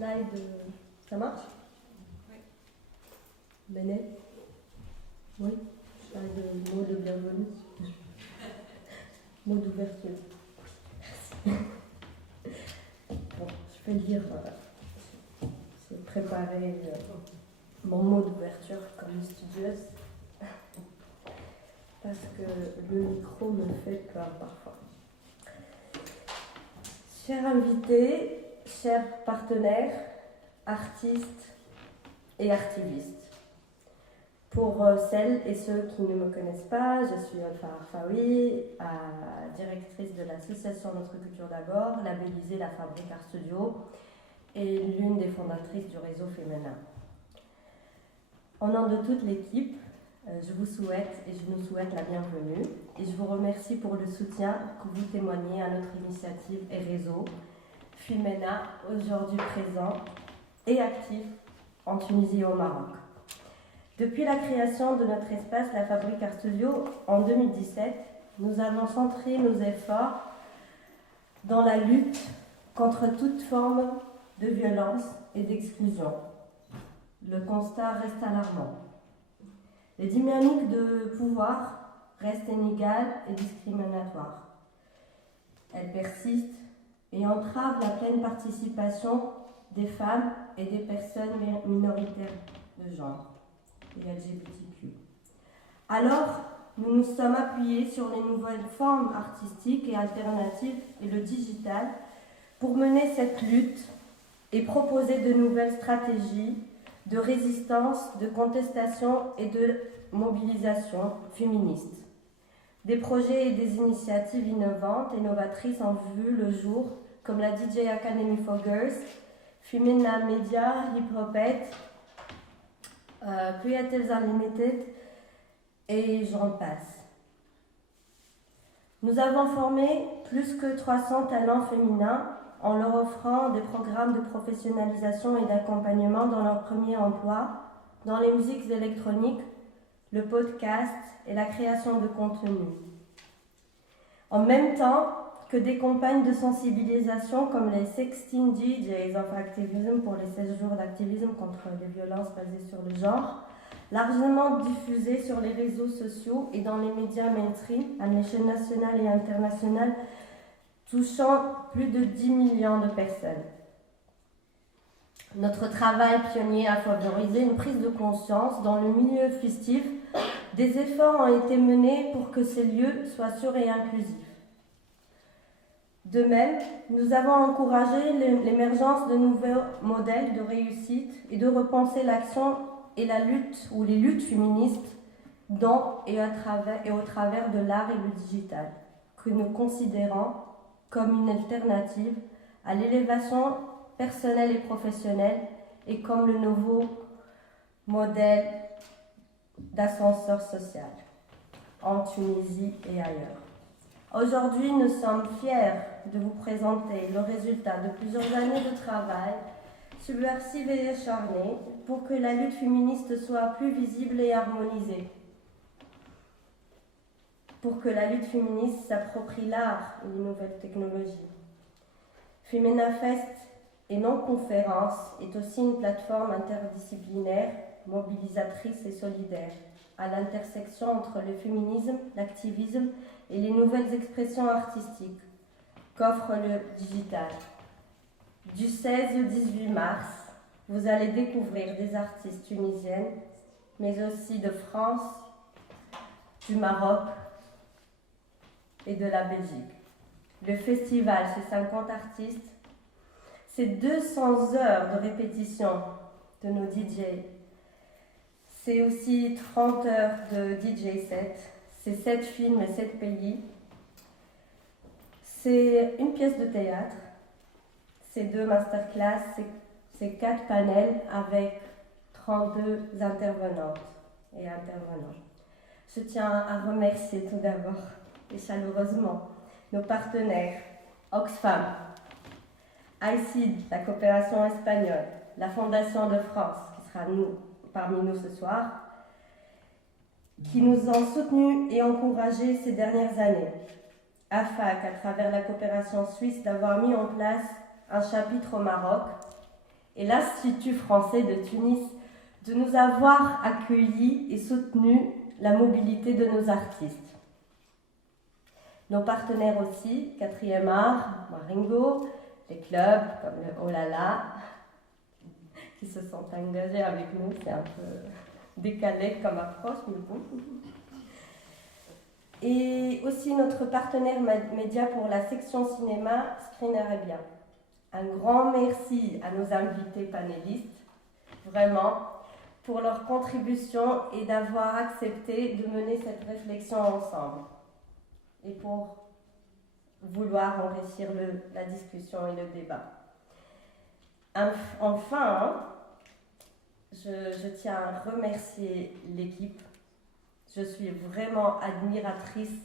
slide, ça marche? Oui. Benet? Oui. Slide, mot de bienvenue. Mot d'ouverture. Merci. Bon, je vais lire. J'ai préparé mon mot d'ouverture comme une studieuse. Parce que le micro me fait peur parfois. Chers invités, chers partenaires, artistes et activistes, pour celles et ceux qui ne me connaissent pas, je suis Alpha Arfaoui, directrice de l'association Notre Culture d'abord, labellisée La Fabrique Art Studio et l'une des fondatrices du réseau féminin. Au nom de toute l'équipe, je vous souhaite et je nous souhaite la bienvenue et je vous remercie pour le soutien que vous témoignez à notre initiative et réseau Femena, aujourd'hui présent et actif en Tunisie et au Maroc. Depuis la création de notre espace La Fabrique Art Studio en 2017, nous avons centré nos efforts dans la lutte contre toute forme de violence et d'exclusion. Le constat reste alarmant. Les dynamiques de pouvoir restent inégales et discriminatoires. Elles persistent et entravent la pleine participation des femmes et des personnes minoritaires de genre et LGBTQ. Alors, nous nous sommes appuyés sur les nouvelles formes artistiques et alternatives et le digital pour mener cette lutte et proposer de nouvelles stratégies de résistance, de contestation et de mobilisation féministe. Des projets et des initiatives innovantes et novatrices ont vu le jour, comme la DJ Academy for Girls, Femina Media, Hip Hopette, Creatives Unlimited et j'en passe. Nous avons formé plus que 300 talents féminins en leur offrant des programmes de professionnalisation et d'accompagnement dans leur premier emploi, dans les musiques électroniques, le podcast et la création de contenu. En même temps que des campagnes de sensibilisation comme les 16 DJs of Activism pour les 16 jours d'activisme contre les violences basées sur le genre, largement diffusées sur les réseaux sociaux et dans les médias mainstream à l'échelle nationale et internationale, touchant plus de 10 millions de personnes. Notre travail pionnier a favorisé une prise de conscience dans le milieu festif. Des efforts ont été menés pour que ces lieux soient sûrs et inclusifs. De même, nous avons encouragé l'émergence de nouveaux modèles de réussite et de repenser l'action et la lutte ou les luttes féministes dans et au travers de l'art et le digital, que nous considérons comme une alternative à l'élévation personnelle et professionnelle et comme le nouveau modèle d'ascenseur social en Tunisie et ailleurs. Aujourd'hui, nous sommes fiers de vous présenter le résultat de plusieurs années de travail subversif et acharné pour que la lutte féministe soit plus visible et harmonisée. Pour que la lutte féministe s'approprie l'art et les nouvelles technologies. Femina Fest et non-conférence est aussi une plateforme interdisciplinaire, mobilisatrice et solidaire, à l'intersection entre le féminisme, l'activisme et les nouvelles expressions artistiques qu'offre le digital. Du 16 au 18 mars, vous allez découvrir des artistes tunisiennes, mais aussi de France, du Maroc, et de la Belgique. Le festival, c'est 50 artistes, c'est 200 heures de répétition de nos DJ, c'est aussi 30 heures de DJ set, c'est 7 films et 7 pays, c'est une pièce de théâtre, c'est 2 masterclass, c'est 4 panels avec 32 intervenantes et intervenants. Je tiens à remercier tout d'abord et chaleureusement nos partenaires Oxfam, ICID, la coopération espagnole, la Fondation de France, qui sera parmi nous ce soir, qui nous ont soutenus et encouragés ces dernières années. AFAC, à travers la coopération suisse, d'avoir mis en place un chapitre au Maroc et l'Institut français de Tunis de nous avoir accueillis et soutenu la mobilité de nos artistes. Nos partenaires aussi, 4e art, Maringo, les clubs comme le Olala, qui se sont engagés avec nous, c'est un peu décalé comme approche, mais bon. Et aussi notre partenaire média pour la section cinéma, Screen Arabia. Un grand merci à nos invités panélistes, vraiment, pour leur contribution et d'avoir accepté de mener cette réflexion ensemble. Et pour vouloir enrichir la discussion et le débat. Enfin, je tiens à remercier l'équipe. Je suis vraiment admiratrice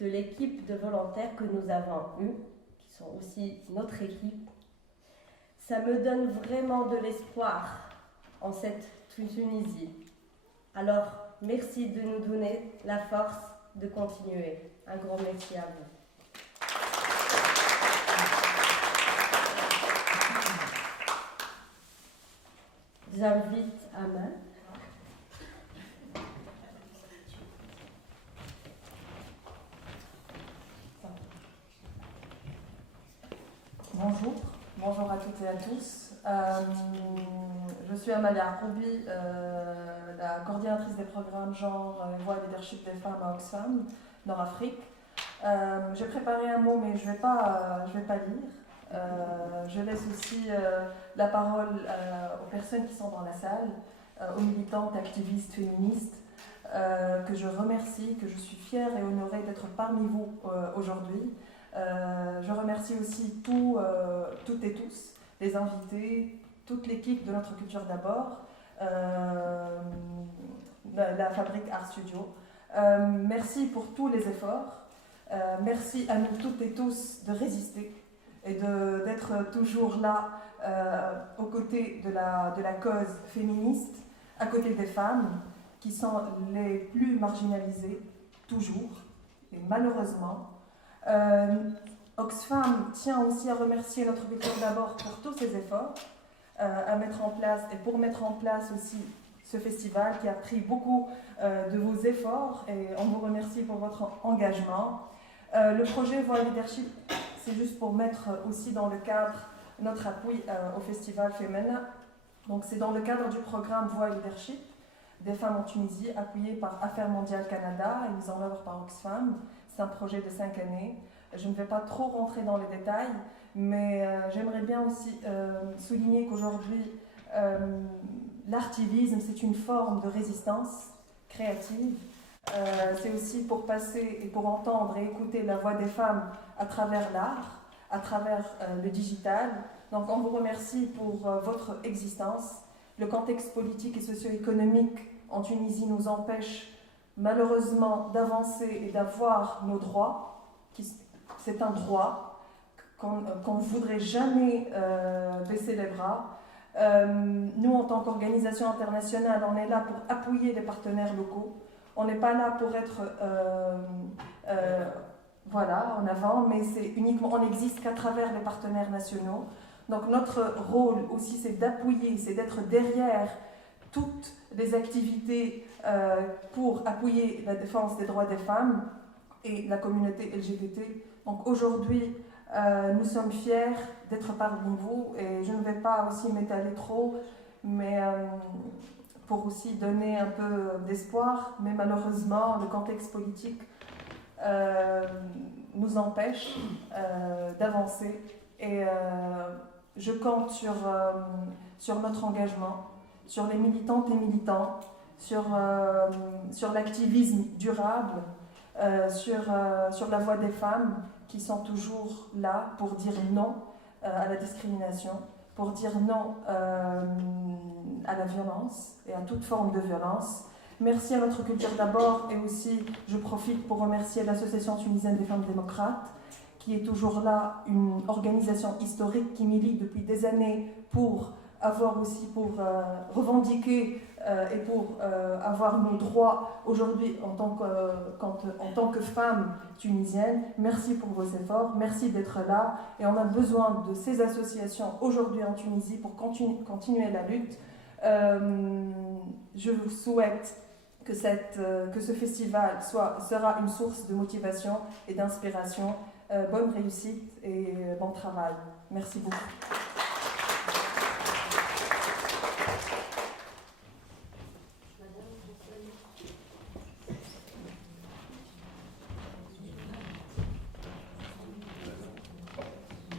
de l'équipe de volontaires que nous avons eue, qui sont aussi notre équipe. Ça me donne vraiment de l'espoir en cette Tunisie. Alors, merci de nous donner la force de continuer. Un grand merci à vous. J'invite Amal. Bonjour à toutes et à tous. Je suis Amal Yaroubi, la coordinatrice des programmes genre Voix et leadership des femmes à Oxfam, Nord-Afrique. J'ai préparé un mot, mais je vais pas lire. Je laisse aussi la parole aux personnes qui sont dans la salle, aux militantes, activistes, féministes, que je remercie, que je suis fière et honorée d'être parmi vous aujourd'hui. Je remercie aussi toutes et tous, les invités, toute l'équipe de Notre Culture d'abord, la Fabrique Art Studio. Merci pour tous les efforts. Merci à nous toutes et tous de résister et d'être toujours là aux côtés de la cause féministe, à côté des femmes qui sont les plus marginalisées, toujours, et malheureusement. Oxfam tient aussi à remercier Notre Culture d'abord pour tous ses efforts à mettre en place et pour mettre en place aussi ce festival qui a pris beaucoup de vos efforts et on vous remercie pour votre engagement. Le projet Voix et Leadership, c'est juste pour mettre aussi dans le cadre notre appui au Festival Femina. Donc c'est dans le cadre du programme Voix et Leadership des femmes en Tunisie, appuyé par Affaires mondiales Canada et mis en œuvre par Oxfam. C'est un projet de 5 années. Je ne vais pas trop rentrer dans les détails, mais j'aimerais bien aussi souligner qu'aujourd'hui, l'artivisme, c'est une forme de résistance créative. C'est aussi pour passer et pour entendre et écouter la voix des femmes à travers l'art, à travers le digital. Donc on vous remercie pour votre existence. Le contexte politique et socio-économique en Tunisie nous empêche malheureusement d'avancer et d'avoir nos droits. C'est un droit qu'on ne voudrait jamais baisser les bras. Nous, en tant qu'organisation internationale, on est là pour appuyer les partenaires locaux. On n'est pas là pour être en avant, mais on n'existe qu'à travers les partenaires nationaux. Donc notre rôle aussi, c'est d'appuyer, c'est d'être derrière toutes les activités pour appuyer la défense des droits des femmes et la communauté LGBT. Donc aujourd'hui, nous sommes fiers d'être parmi vous et je ne vais pas aussi m'étaler trop, mais pour aussi donner un peu d'espoir, mais malheureusement, le contexte politique nous empêche d'avancer et je compte sur notre engagement, sur les militantes et militants, sur l'activisme durable, sur la voix des femmes qui sont toujours là pour dire non à la discrimination, pour dire non à la violence et à toute forme de violence. Merci à Notre Culture d'abord et aussi je profite pour remercier l'Association tunisienne des femmes démocrates qui est toujours là, une organisation historique qui milite depuis des années pour avoir aussi pour revendiquer et pour avoir nos droits aujourd'hui en tant que femme tunisienne. Merci pour vos efforts, merci d'être là et on a besoin de ces associations aujourd'hui en Tunisie pour continuer la lutte. Je vous souhaite que ce festival sera une source de motivation et d'inspiration. Bonne réussite et bon travail. Merci beaucoup.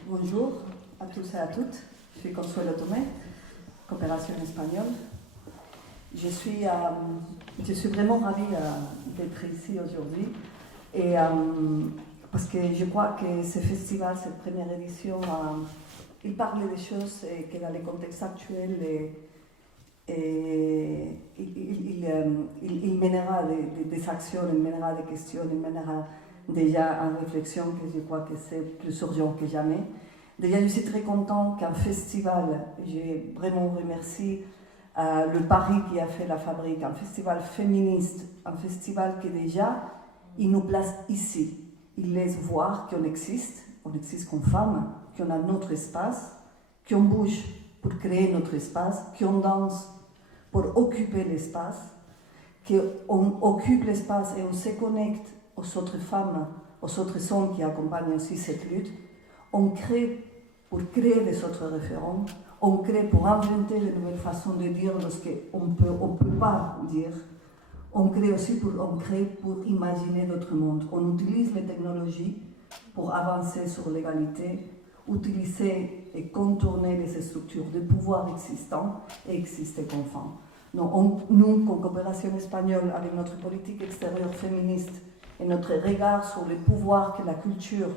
Bonjour à tous et à toutes. Je suis Consuelo Tomé, Coopération espagnole. Je suis vraiment ravie d'être ici aujourd'hui et parce que je crois que ce festival, cette première édition, il parle des choses et que dans le contexte actuel, il mènera des actions, il mènera des questions, il mènera déjà une réflexion que je crois que c'est plus urgent que jamais. Déjà, je suis très contente qu'un festival, je vraiment remercie le pari qui a fait la Fabrique, un festival féministe, un festival qui déjà, il nous place ici. Il laisse voir qu'on existe comme femmes, qu'on a notre espace, qu'on bouge pour créer notre espace, qu'on danse pour occuper l'espace, qu'on occupe l'espace et on se connecte aux autres femmes, aux autres hommes qui accompagnent aussi cette lutte. On crée pour créer des autres référents, on crée pour inventer de nouvelles façons de dire ce qu'on ne peut pas dire. On crée aussi pour imaginer d'autres mondes. On utilise les technologies pour avancer sur l'égalité, utiliser et contourner les structures de pouvoir existants et exister comme femmes. Donc nous, comme Coopération espagnole, avec notre politique extérieure féministe et notre regard sur les pouvoirs que la culture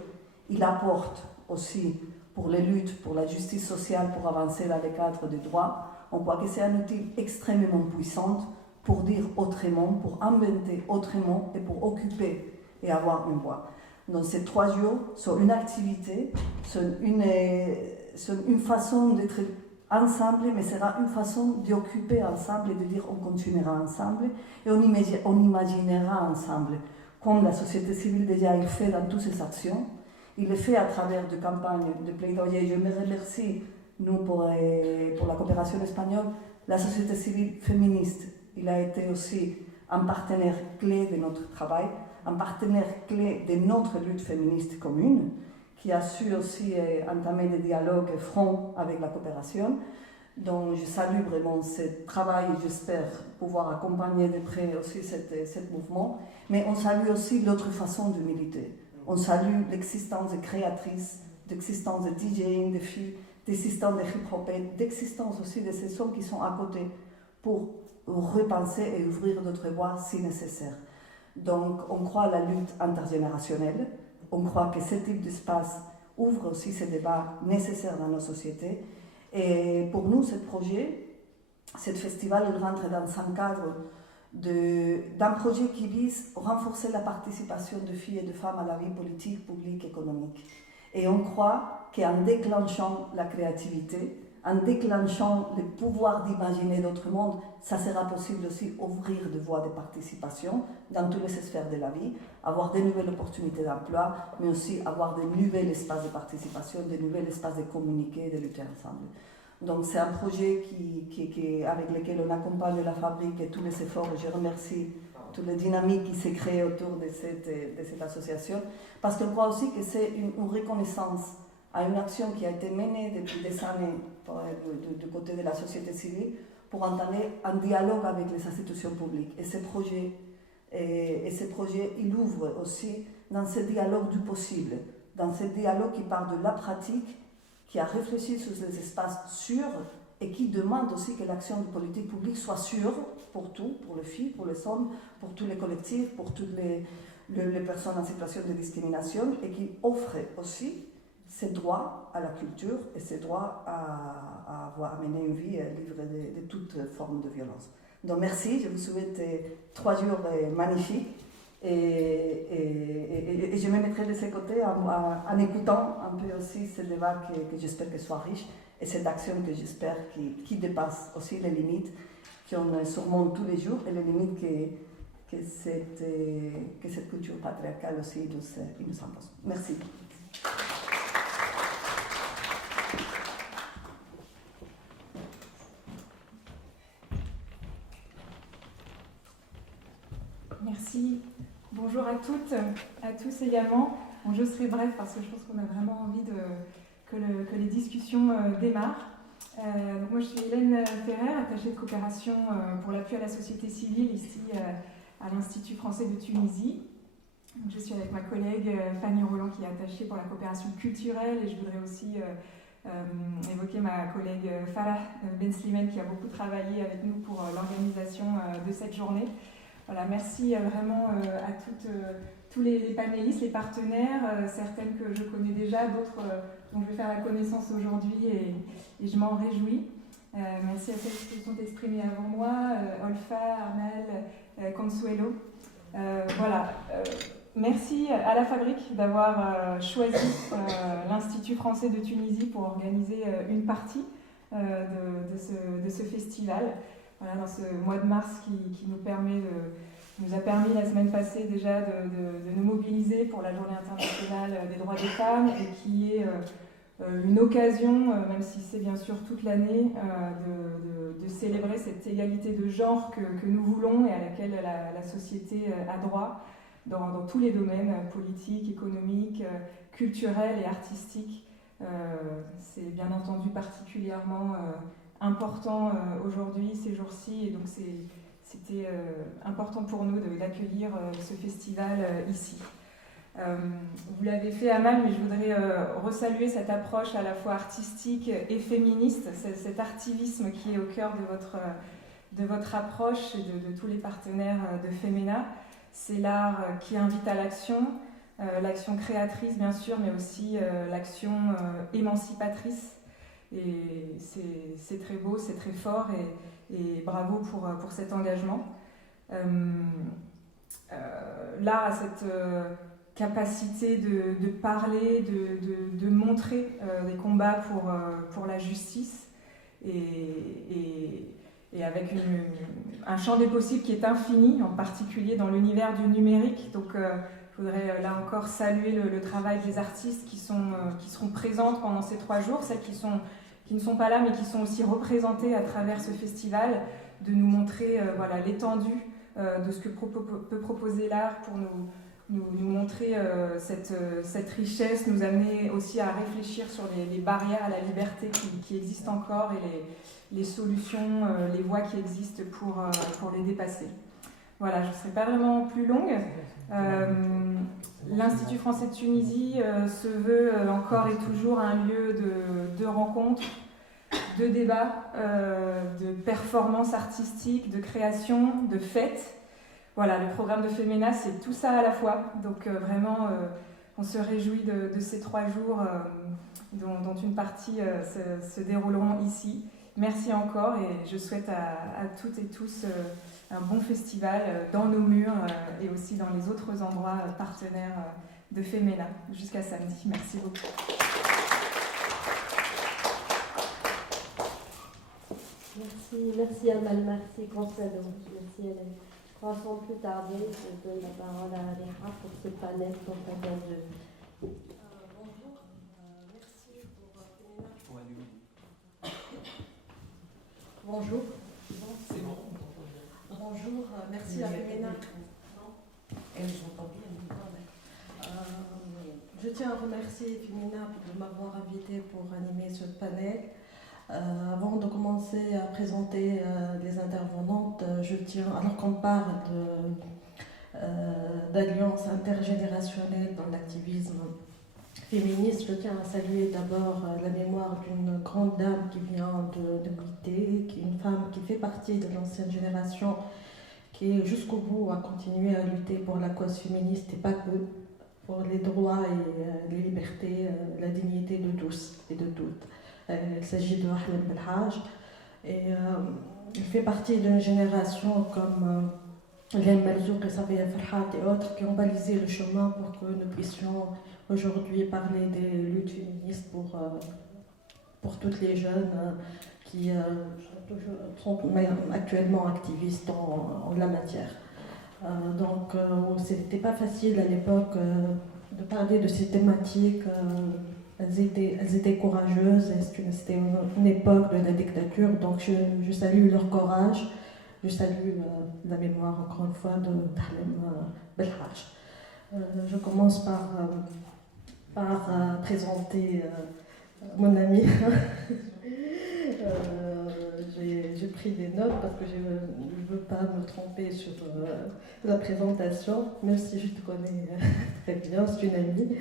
il apporte aussi pour les luttes, pour la justice sociale, pour avancer dans le cadre des droits, on croit que c'est un outil extrêmement puissant pour dire autrement, pour inventer autrement et pour occuper et avoir une voix. Donc ces 3 jours sont une activité, sont une façon d'être ensemble, mais sera une façon d'occuper ensemble et de dire on continuera ensemble et on imaginera ensemble. Comme la société civile déjà le fait dans toutes ses actions, il le fait à travers de campagnes de plaidoyer. Je me remercie, nous, pour la coopération espagnole, la société civile féministe. Il a été aussi un partenaire clé de notre travail, un partenaire clé de notre lutte féministe commune, qui a su aussi entamer des dialogues francs avec la coopération. Donc je salue vraiment ce travail et j'espère pouvoir accompagner de près aussi ce mouvement. Mais on salue aussi l'autre façon de militer. On salue l'existence de créatrices, l'existence de DJing, de filles, d'existence de hip-hop, d'existence aussi de ces hommes qui sont à côté pour repenser et ouvrir d'autres voies si nécessaire. Donc on croit à la lutte intergénérationnelle, on croit que ce type d'espace ouvre aussi ces débats nécessaires dans nos sociétés. Et pour nous, ce projet, ce festival, il rentre dans un cadre d'un projet qui vise à renforcer la participation de filles et de femmes à la vie politique, publique, économique. Et on croit qu'en déclenchant la créativité, en déclenchant le pouvoir d'imaginer d'autres mondes, ça sera possible aussi d'ouvrir des voies de participation dans toutes les sphères de la vie, avoir de nouvelles opportunités d'emploi, mais aussi avoir de nouveaux espaces de participation, de nouveaux espaces de communiquer et de lutter ensemble. Donc c'est un projet avec lequel on accompagne la Fabrique et tous les efforts. Je remercie toute la dynamique qui s'est créée autour de cette association, parce qu'on croit aussi que c'est une reconnaissance à une action qui a été menée depuis des années du côté de la société civile pour entamer un dialogue avec les institutions publiques. Et ce projet, il ouvre aussi dans ce dialogue du possible, dans ce dialogue qui part de la pratique, qui a réfléchi sur des espaces sûrs et qui demande aussi que l'action de politique publique soit sûre pour tout, pour les filles, pour les hommes, pour tous les collectifs, pour toutes les personnes en situation de discrimination et qui offre aussi ses droits à la culture et ses droits à mener une vie libre de toute forme de violence. Donc merci, je vous souhaite 3 jours magnifiques Et je me mettrai de ses côtés en écoutant un peu aussi ce débat que j'espère qu'il soit riche et cette action que j'espère qui dépasse aussi les limites qu'on surmonte tous les jours et les limites que cette culture patriarcale aussi nous impose. Merci. Merci. Bonjour à toutes, à tous également. Bon, je serai brève parce que je pense qu'on a vraiment envie que les discussions démarrent. Donc moi, je suis Hélène Ferrer, attachée de coopération pour l'appui à la société civile ici à l'Institut français de Tunisie. Donc, je suis avec ma collègue Fanny Roland qui est attachée pour la coopération culturelle et je voudrais aussi évoquer ma collègue Farah Ben Slimane qui a beaucoup travaillé avec nous pour l'organisation de cette journée. Voilà, merci vraiment à tous les panélistes, les partenaires, certaines que je connais déjà, d'autres dont je vais faire la connaissance aujourd'hui et je m'en réjouis. Merci à celles qui se sont exprimées avant moi, Olfa, Armel, Consuelo. Voilà, merci à la Fabrique d'avoir choisi l'Institut français de Tunisie pour organiser une partie de ce festival. Voilà, dans ce mois de mars qui nous a permis la semaine passée déjà de nous mobiliser pour la Journée internationale des droits des femmes et qui est une occasion, même si c'est bien sûr toute l'année, de célébrer cette égalité de genre que nous voulons et à laquelle la société a droit dans tous les domaines politiques, économiques, culturels et artistiques. C'est bien entendu particulièrement important aujourd'hui, ces jours-ci, et donc c'était important pour nous d'accueillir ce festival ici. Vous l'avez fait, Amal, mais je voudrais resaluer cette approche à la fois artistique et féministe, cet activisme qui est au cœur de votre approche et de tous les partenaires de Femina. C'est l'art qui invite à l'action, l'action créatrice bien sûr, mais aussi l'action émancipatrice. Et c'est très beau, c'est très fort et bravo pour cet engagement. L'art a cette capacité de parler, de montrer des combats pour la justice et avec un champ des possibles qui est infini, en particulier dans l'univers du numérique. Donc je voudrais là encore saluer le travail des artistes qui seront présentes pendant ces 3 jours, celles qui ne sont pas là mais qui sont aussi représentées à travers ce festival, de nous montrer voilà, l'étendue de ce que peut proposer l'art pour nous montrer cette richesse, nous amener aussi à réfléchir sur les barrières à la liberté qui existent encore et les solutions, les voies qui existent pour les dépasser. Voilà, je ne serai pas vraiment plus longue. L'Institut français de Tunisie se veut encore et toujours un lieu de rencontre, de débat, de performance artistique, de création, de fête. Voilà, le programme de Femina, c'est tout ça à la fois. Donc vraiment, on se réjouit de ces 3 jours dont une partie se dérouleront ici. Merci encore et je souhaite à toutes et tous un bon festival dans nos murs et aussi dans les autres endroits partenaires de Femina jusqu'à samedi. Merci beaucoup. Merci Amal, merci Consuelo, merci Hélène. Je crois sans plus tarder, je donne la parole à Léa pour ce panel dont on vient de... Bonjour, merci pour Femina. Bonjour. C'est bon. Bonjour, merci à Femina. Je tiens à remercier Femina de m'avoir invité pour animer ce panel. Avant de commencer à présenter les intervenantes, je tiens, alors qu'on parle d'alliance intergénérationnelle dans l'activisme féministe, je tiens à saluer d'abord la mémoire d'une grande dame qui vient de militer, qui est une femme qui fait partie de l'ancienne génération, qui jusqu'au bout a continué à lutter pour la cause féministe et pas que pour les droits et les libertés, la dignité de tous et de toutes. Il s'agit de Ahmed Belhaj et il fait partie d'une génération comme Hélène Malzouk et Safia Farhat et autres qui ont balisé le chemin pour que nous puissions aujourd'hui parler des luttes féministes pour toutes les jeunes qui sont actuellement activistes en la matière. Donc, c'était pas facile à l'époque de parler de ces thématiques. Elles étaient courageuses et c'était une époque de la dictature. Donc, je salue leur courage. Je salue la mémoire, encore une fois, de Dahlem Belhaj. Je commence par présenter mon ami. J'ai pris des notes parce que je ne veux pas me tromper sur la présentation, même si je te connais très bien, c'est une amie.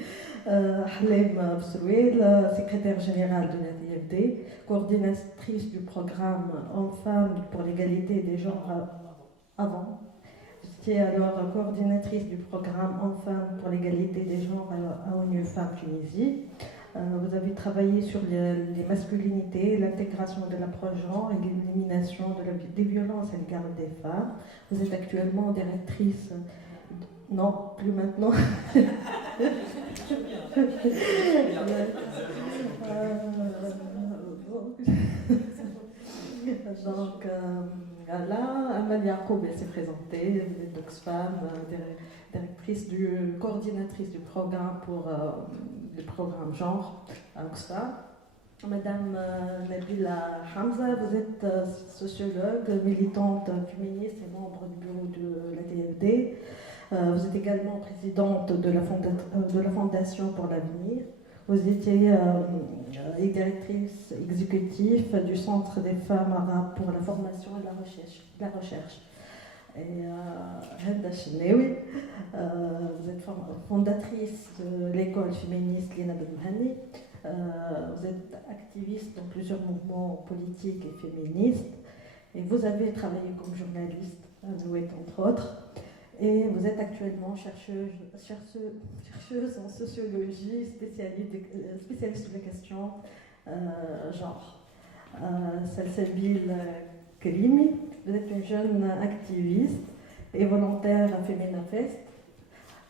Halem Bsrouil, secrétaire générale de la TFD, coordinatrice du programme Hommes-Femmes pour l'égalité des genres avant. J'étais alors coordinatrice du programme Hommes-Femmes pour l'égalité des genres à ONU Femmes Tunisie. Vous avez travaillé sur les masculinités, l'intégration de l'approche genre et l'élimination des violences à l'égard des femmes. Vous êtes actuellement directrice. Non, plus maintenant. Donc là, Amal Yacoub s'est présentée, vous êtes Oxfam, directrice coordinatrice du programme pour le programme genre à Oxfam. Madame Nabila Hamza, vous êtes sociologue, militante féministe et membre du bureau de la TFD. Vous êtes également présidente de la Fondation pour l'avenir. Vous étiez directrice exécutive du Centre des femmes arabes pour la formation et la recherche. Et Henda Chenewi, vous êtes fondatrice de l'école féministe Lina Benmahani. Vous êtes activiste dans plusieurs mouvements politiques et féministes. Et vous avez travaillé comme journaliste à Zouet, entre autres. Et vous êtes actuellement chercheuse en sociologie, spécialiste de la question genre. Salsabil Kelimi, vous êtes une jeune activiste et volontaire à Femina Fest.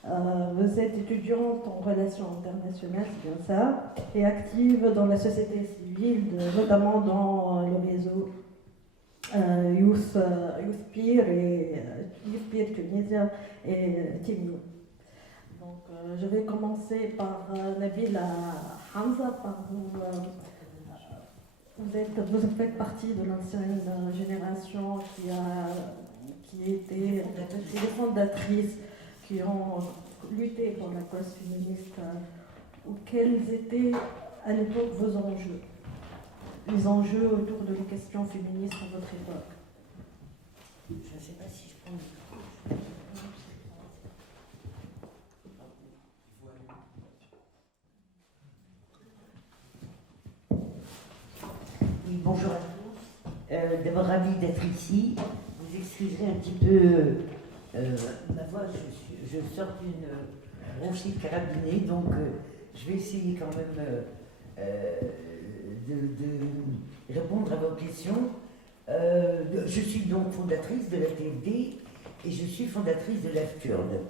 Vous êtes étudiante en relations internationales, c'est bien ça, et active dans la société civile, notamment dans le réseau Youth Peer et Youth Peer Tunisia et Team You. Donc, je vais commencer par Nabila Hamza. Vous faites partie de l'ancienne génération qui était les fondatrices qui ont lutté pour la cause féministe. Quels étaient à l'époque vos enjeux? Les enjeux autour de la question féministe à votre époque? Je ne sais pas si je prends le micro. Oui, bonjour à tous. D'abord, ravi d'être ici. Vous excuserez un petit peu ma voix. Je sors d'une bronchite carabinée, donc je vais essayer quand même de répondre à vos questions. Je suis donc fondatrice de la TFD et je suis fondatrice de l'AFTURD.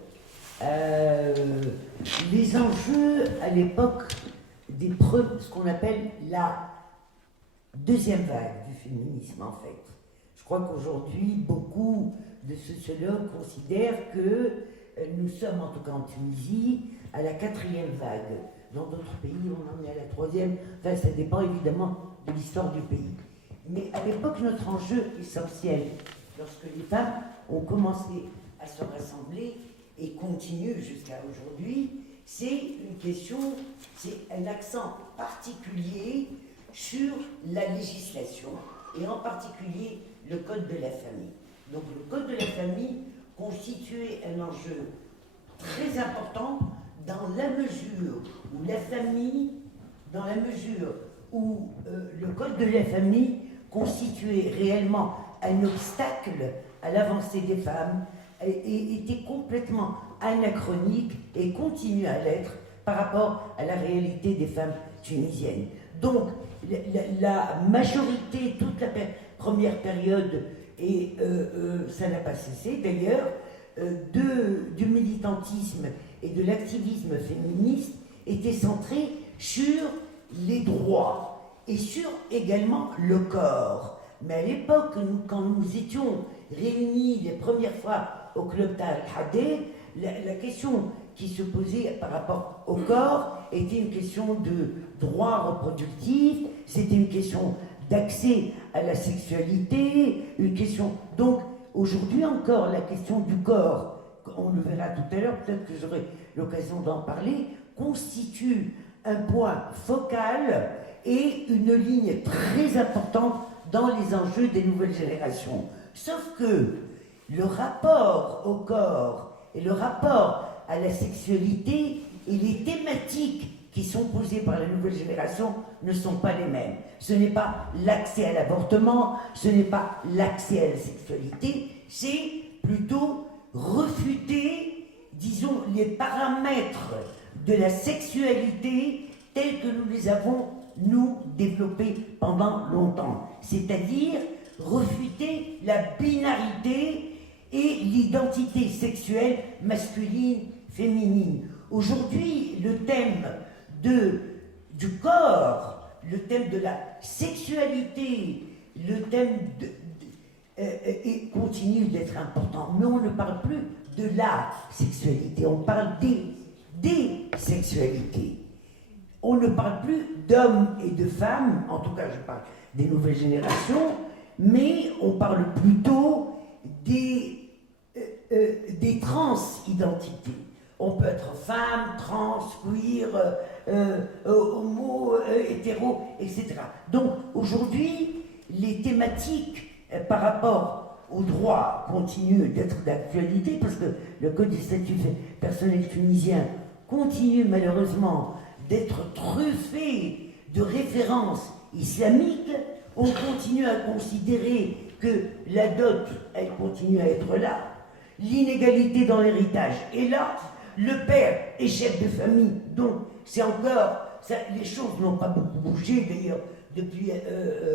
Les enjeux à l'époque ce qu'on appelle la deuxième vague du féminisme, en fait. Je crois qu'aujourd'hui, beaucoup de sociologues considèrent que nous sommes, en tout cas en Tunisie, à la quatrième vague. Dans d'autres pays, on en est à la troisième. Enfin, ça dépend évidemment de l'histoire du pays. Mais à l'époque, notre enjeu essentiel, lorsque les femmes ont commencé à se rassembler et continuent jusqu'à aujourd'hui, c'est une question, c'est un accent particulier sur la législation et en particulier le code de la famille. Donc le code de la famille constituait un enjeu très important dans la mesure où la famille, dans la mesure où le code de la famille constituait réellement un obstacle à l'avancée des femmes et était complètement anachronique et continue à l'être par rapport à la réalité des femmes tunisiennes. Donc la majorité, toute la première période et ça n'a pas cessé d'ailleurs, du militantisme et de l'activisme féministe était centré sur les droits et sur également le corps. Mais à l'époque, quand nous étions réunis les premières fois au club Tahar el-Hadé, la question qui se posait par rapport au corps était une question de droit reproductif, c'était une question d'accès à la sexualité, une question... Donc, aujourd'hui encore, la question du corps, on le verra tout à l'heure, peut-être que j'aurai l'occasion d'en parler, constitue un point focal et une ligne très importante dans les enjeux des nouvelles générations. Sauf que le rapport au corps et le rapport à la sexualité et les thématiques qui sont posées par la nouvelle génération ne sont pas les mêmes. Ce n'est pas l'accès à l'avortement, ce n'est pas l'accès à la sexualité, c'est plutôt refuter, disons, les paramètres de la sexualité tels que nous les avons, nous, développés pendant longtemps. C'est-à-dire refuter la binarité et l'identité sexuelle masculine, féminine. Aujourd'hui, le thème du corps, le thème de la sexualité, le thème et continue d'être important. Mais on ne parle plus de la sexualité, on parle des sexualités. On ne parle plus d'hommes et de femmes, en tout cas je parle des nouvelles générations, mais on parle plutôt des transidentités. On peut être femme, trans, queer, homo, hétéro, etc. Donc aujourd'hui, les thématiques par rapport aux droits continuent d'être d'actualité parce que le Code du statut personnel tunisien continue malheureusement d'être truffé de références islamiques. On continue à considérer que la dot, elle continue à être là. L'inégalité dans l'héritage est là. Le père est chef de famille, donc c'est encore... Ça, les choses n'ont pas beaucoup bougé d'ailleurs depuis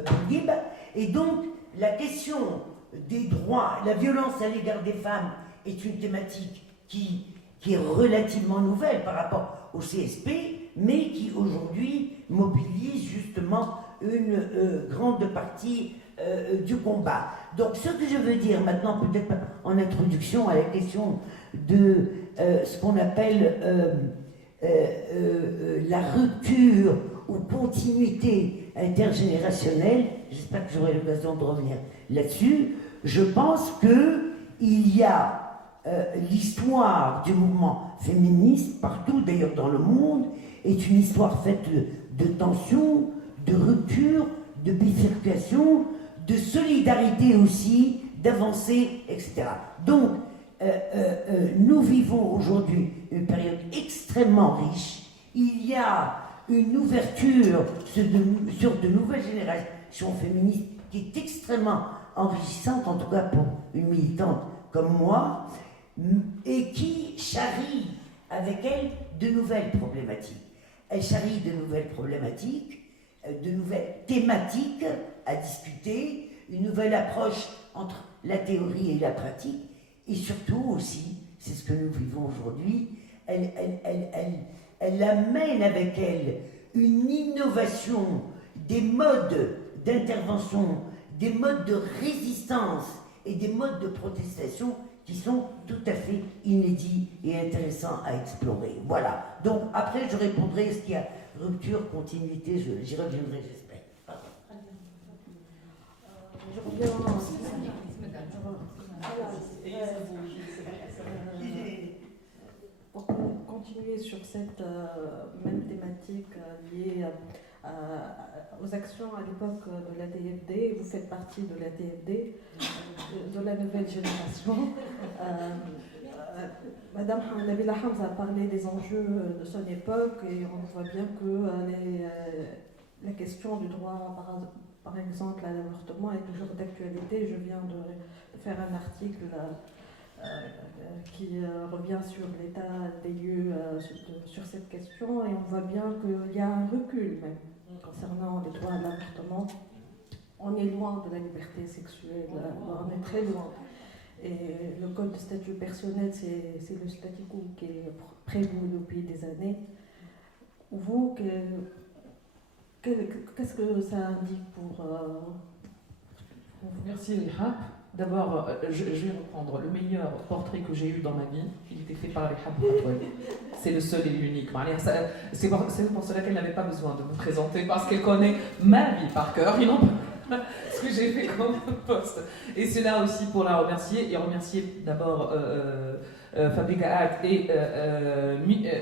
Bourguiba. Et donc la question des droits, la violence à l'égard des femmes est une thématique qui est relativement nouvelle par rapport au CSP, mais qui aujourd'hui mobilise justement une grande partie du combat. Donc ce que je veux dire maintenant, peut-être en introduction à la question de ce qu'on appelle la rupture ou continuité intergénérationnelle, j'espère que j'aurai l'occasion de revenir là-dessus, je pense qu'il y a l'histoire du mouvement féministe, partout d'ailleurs dans le monde, est une histoire faite de tensions, de ruptures, de bifurcation, de solidarité aussi, d'avancées, etc. Donc, nous vivons aujourd'hui une période extrêmement riche. Il y a une ouverture sur de nouvelles générations féministes qui est extrêmement enrichissante, en tout cas pour une militante comme moi, et qui charrie avec elle de nouvelles problématiques. Elle charrie de nouvelles problématiques, de nouvelles thématiques à discuter, une nouvelle approche entre la théorie et la pratique, et surtout aussi, c'est ce que nous vivons aujourd'hui, elle amène avec elle une innovation des modes d'intervention, des modes de résistance et des modes de protestation qui sont tout à fait inédits et intéressants à explorer. Voilà. Donc après, je répondrai, est-ce qu'il y a rupture, continuité, j'y reviendrai, j'espère. Je reviens pour continuer sur cette même thématique liée aux actions à l'époque de la TFD, vous faites partie de la TFD, de la nouvelle génération. Madame Nabila Hamza a parlé des enjeux de son époque et on voit bien que la question du droit, par exemple, à l'avortement est toujours d'actualité. Je viens de faire un article qui revient sur l'état des lieux sur cette question et on voit bien qu'il y a un recul même concernant les droits à l'avortement on est loin de la liberté sexuelle, on est très loin. Et le code de statut personnel, c'est le statu quo qui est prévu depuis des années. Vous, qu'est-ce que ça indique pour Merci Rihab. D'abord, je vais reprendre le meilleur portrait que j'ai eu dans ma vie. Il était fait par Rihab Hatway. C'est le seul et l'unique. C'est pour cela qu'elle n'avait pas besoin de me présenter, parce qu'elle connaît ma vie par cœur, et non pas ce que j'ai fait comme poste. Et c'est là aussi pour la remercier, et remercier d'abord Fabrica Act et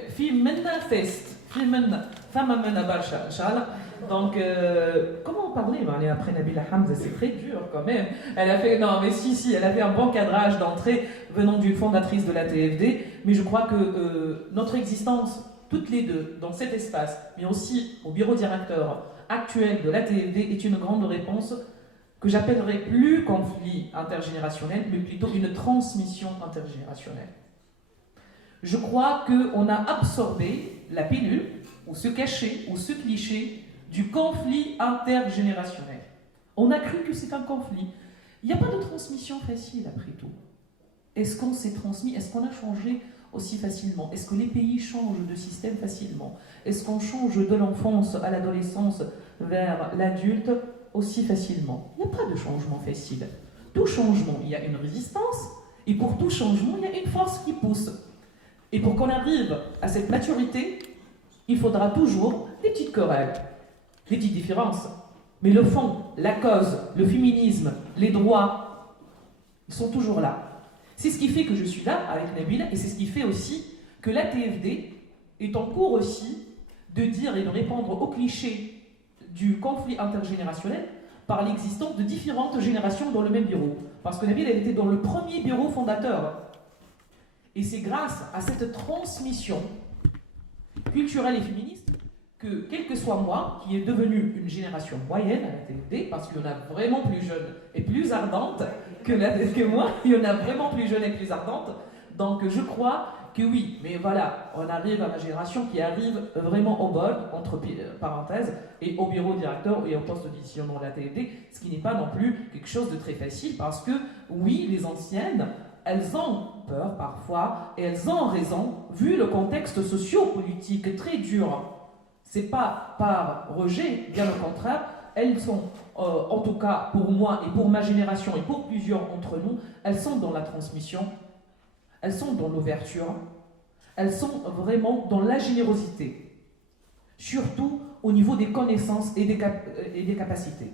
Filmenna Fest. Filmenna Barsha, Inch'Allah. Donc, comment parler après Nabila Hamza, c'est très dur quand même. Elle a fait, non mais si, elle a fait un bon cadrage d'entrée venant d'une fondatrice de la TFD, mais je crois que notre existence, toutes les deux, dans cet espace, mais aussi au bureau directeur actuel de la TFD, est une grande réponse que j'appellerais plus conflit intergénérationnel, mais plutôt une transmission intergénérationnelle. Je crois qu'on a absorbé la pilule, ou ce cachet, ou ce cliché, du conflit intergénérationnel. On a cru que c'est un conflit. Il n'y a pas de transmission facile après tout. Est-ce qu'on s'est transmis? Est-ce qu'on a changé aussi facilement? Est-ce que les pays changent de système facilement? Est-ce qu'on change de l'enfance à l'adolescence vers l'adulte aussi facilement? Il n'y a pas de changement facile. Tout changement, il y a une résistance, et pour tout changement, il y a une force qui pousse. Et pour qu'on arrive à cette maturité, il faudra toujours des petites querelles, des petites différences. Mais le fond, la cause, le féminisme, les droits, ils sont toujours là. C'est ce qui fait que je suis là avec Nabila, et c'est ce qui fait aussi que la TFD est en cours aussi de dire et de répondre aux clichés du conflit intergénérationnel par l'existence de différentes générations dans le même bureau. Parce que Nabila, elle était dans le premier bureau fondateur. Et c'est grâce à cette transmission culturelle et féministe que, quel que soit moi, qui est devenue une génération moyenne à la TFD, parce qu'il y en a vraiment plus jeune et plus ardente que moi, il y en a vraiment plus jeune et plus ardente, donc je crois que oui, mais voilà, on arrive à ma génération qui arrive vraiment au board, entre parenthèses, et au bureau directeur et au poste de décision dans la TFD, ce qui n'est pas non plus quelque chose de très facile, parce que oui, les anciennes, elles ont peur parfois, et elles ont raison, vu le contexte socio-politique très dur. C'est pas par rejet, bien au contraire, elles sont, en tout cas pour moi et pour ma génération et pour plusieurs d'entre nous, elles sont dans la transmission, elles sont dans l'ouverture, elles sont vraiment dans la générosité, surtout au niveau des connaissances et des capacités